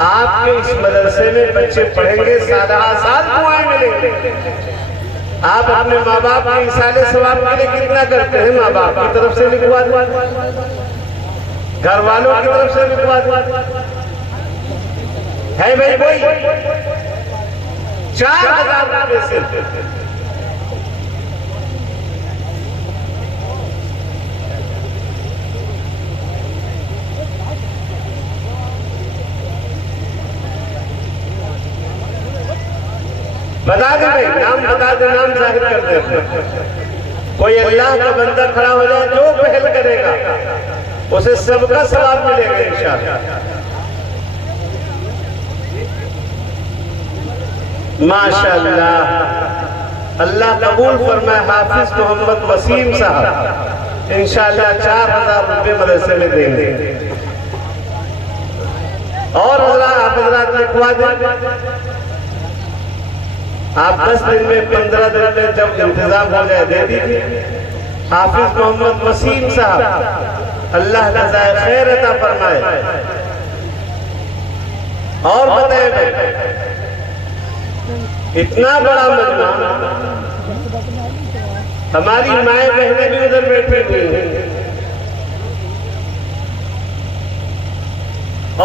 آپ کے اس مدرسے میں بچے پڑھیں گے، سالہ سال دعائیں ملیں گے۔ آپ اپنے ماں باپ کی ایصال ثواب کے لیے کتنا کرتے ہیں؟ ماں باپ کی طرف سے لکھوا دیں، گھر والوں کی طرف سے لکھوا دیں، ہے بھائی کوئی 4000 روپے سے بتا دیں بھائی، نام بتا دیں، نام ظاہر کر دیں۔ کوئی اللہ کا بندہ کھڑا ہو جائے جو پہل کرے گا اسے سب کا ثواب ملے گا انشاءاللہ۔ ماشاءاللہ اللہ قبول فرمائے۔ حافظ محمد وسیم صاحب انشاءاللہ 4000 روپے مدرسے میں دیں گے، اور آپ حضرات لکھوا دیں۔ آپ 10 دن میں 15 دن میں جب انتظام ہو جائے دے دیجیے، حافظ محمد وسیم صاحب، اللہ جزائے خیر عطا فرمائے. اور بتائیں بھائی، اتنا بڑا مجمع، ہماری مائیں بہنیں بھی ادھر بیٹھی ہوئی ہیں.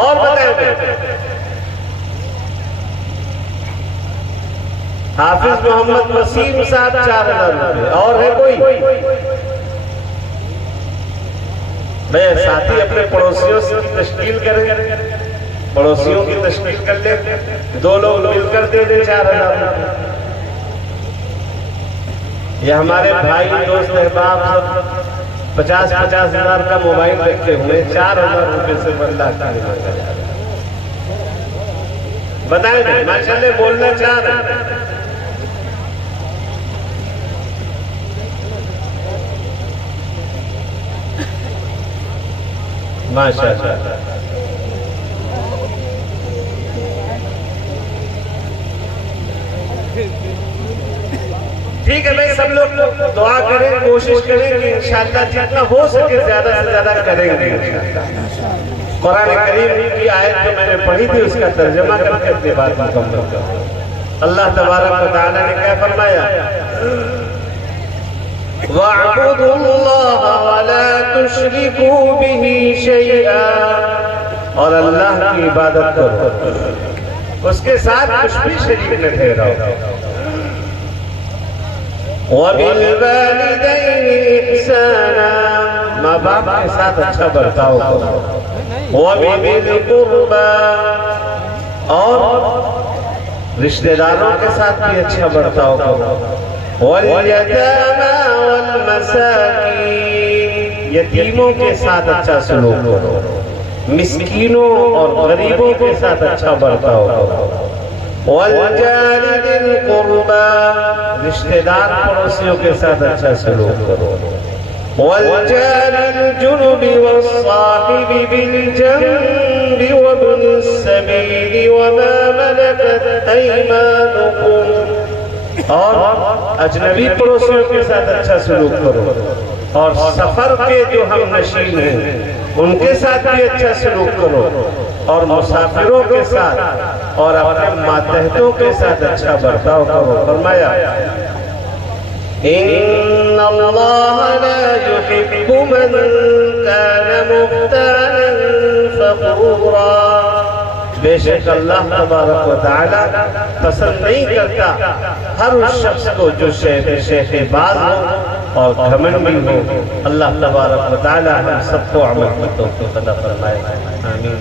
اور بتائیں بھائی، حافظ محمد وسیم صاحب 4000 روپے. اور ہے کوئی؟ میں ساتھی اپنے پڑوسیوں سے تشکیل کریں، پڑوسیوں کی تشکیل کر لیں، 2 لوگ مل کر دے دیں 4000 روپے. یہ ہمارے بھائی دوست احباب سب 50-50 ہزار کا موبائل رکھتے ہوئے 4000 روپے سے بندہ کھانے لگا جا رہا ہے. بتائیں بھائی، ماشاءاللہ بولنا چاہ رہے ہیں. ماشاءاللہ. ٹھیک ہے بھائی، سب لوگ دعا کریں، کوشش کریں کہ انشاءاللہ جتنا ہو سکے زیادہ سے زیادہ کریں گے. قرآن کریم کی آیت جو میں نے پڑھی تھی اس کا ترجمہ کر کے اپنی بات مکمل کروں. اللہ تبارک و تعالی نے کیا فرمایا؟ وَاعْبُدُوا اللَّهَ وَلَا تُشْرِكُوا بِهِ شَيْئًا، اور اللہ کی عبادت کرو، اس کے ساتھ کچھ بھی شریک نہ ٹھہراؤ. وَبِالْوَالِدَيْنِ إِحْسَانًا، ماں باپ کے ساتھ اچھا برتاؤ کرو. وَبِذِي الْقُرْبَىٰ، اور رشتہ داروں کے ساتھ بھی اچھا برتاؤ کرو. وَالْيَتَامَىٰ وَالْمَسَاكِينِ، یتیموں کے ساتھ اچھا سلوک کرو، مسکینوں اور غریبوں کے ساتھ اچھا برتاؤ کرو. وَالْجَارِ ذِي الْقُرْبَىٰ، رشتہ دار پڑوسیوں کے ساتھ اچھا سلوک کرو. وَالْجَارِ الْجُنُبِ وَالصَّاحِبِ بِالْجَنبِ وَابْنِ السَّبِيلِ وَمَا مَلَكَتْ أَيْمَانُكُمْ، اور اجنبی پڑوسیوں کے ساتھ اچھا سلوک کرو. اور سفر کے جو ہم نشین ہیں ان کے ساتھ بھی اچھا سلوک کرو، اور مسافروں کے ساتھ اور اپنے ماتحتوں کے ساتھ اچھا برتاؤ کرو. فرمایا ان اللہ لا يحب من كان مختالا فخورا، بے شک اللہ تبارک و تعالی پسند نہیں کرتا ہر اس شخص کو جو شیخ باز ہو اور گھمنڈی ہو. اللہ تبارک و تعالی ہم سب کو عمل کی توفیق عطا فرمائے. آمین.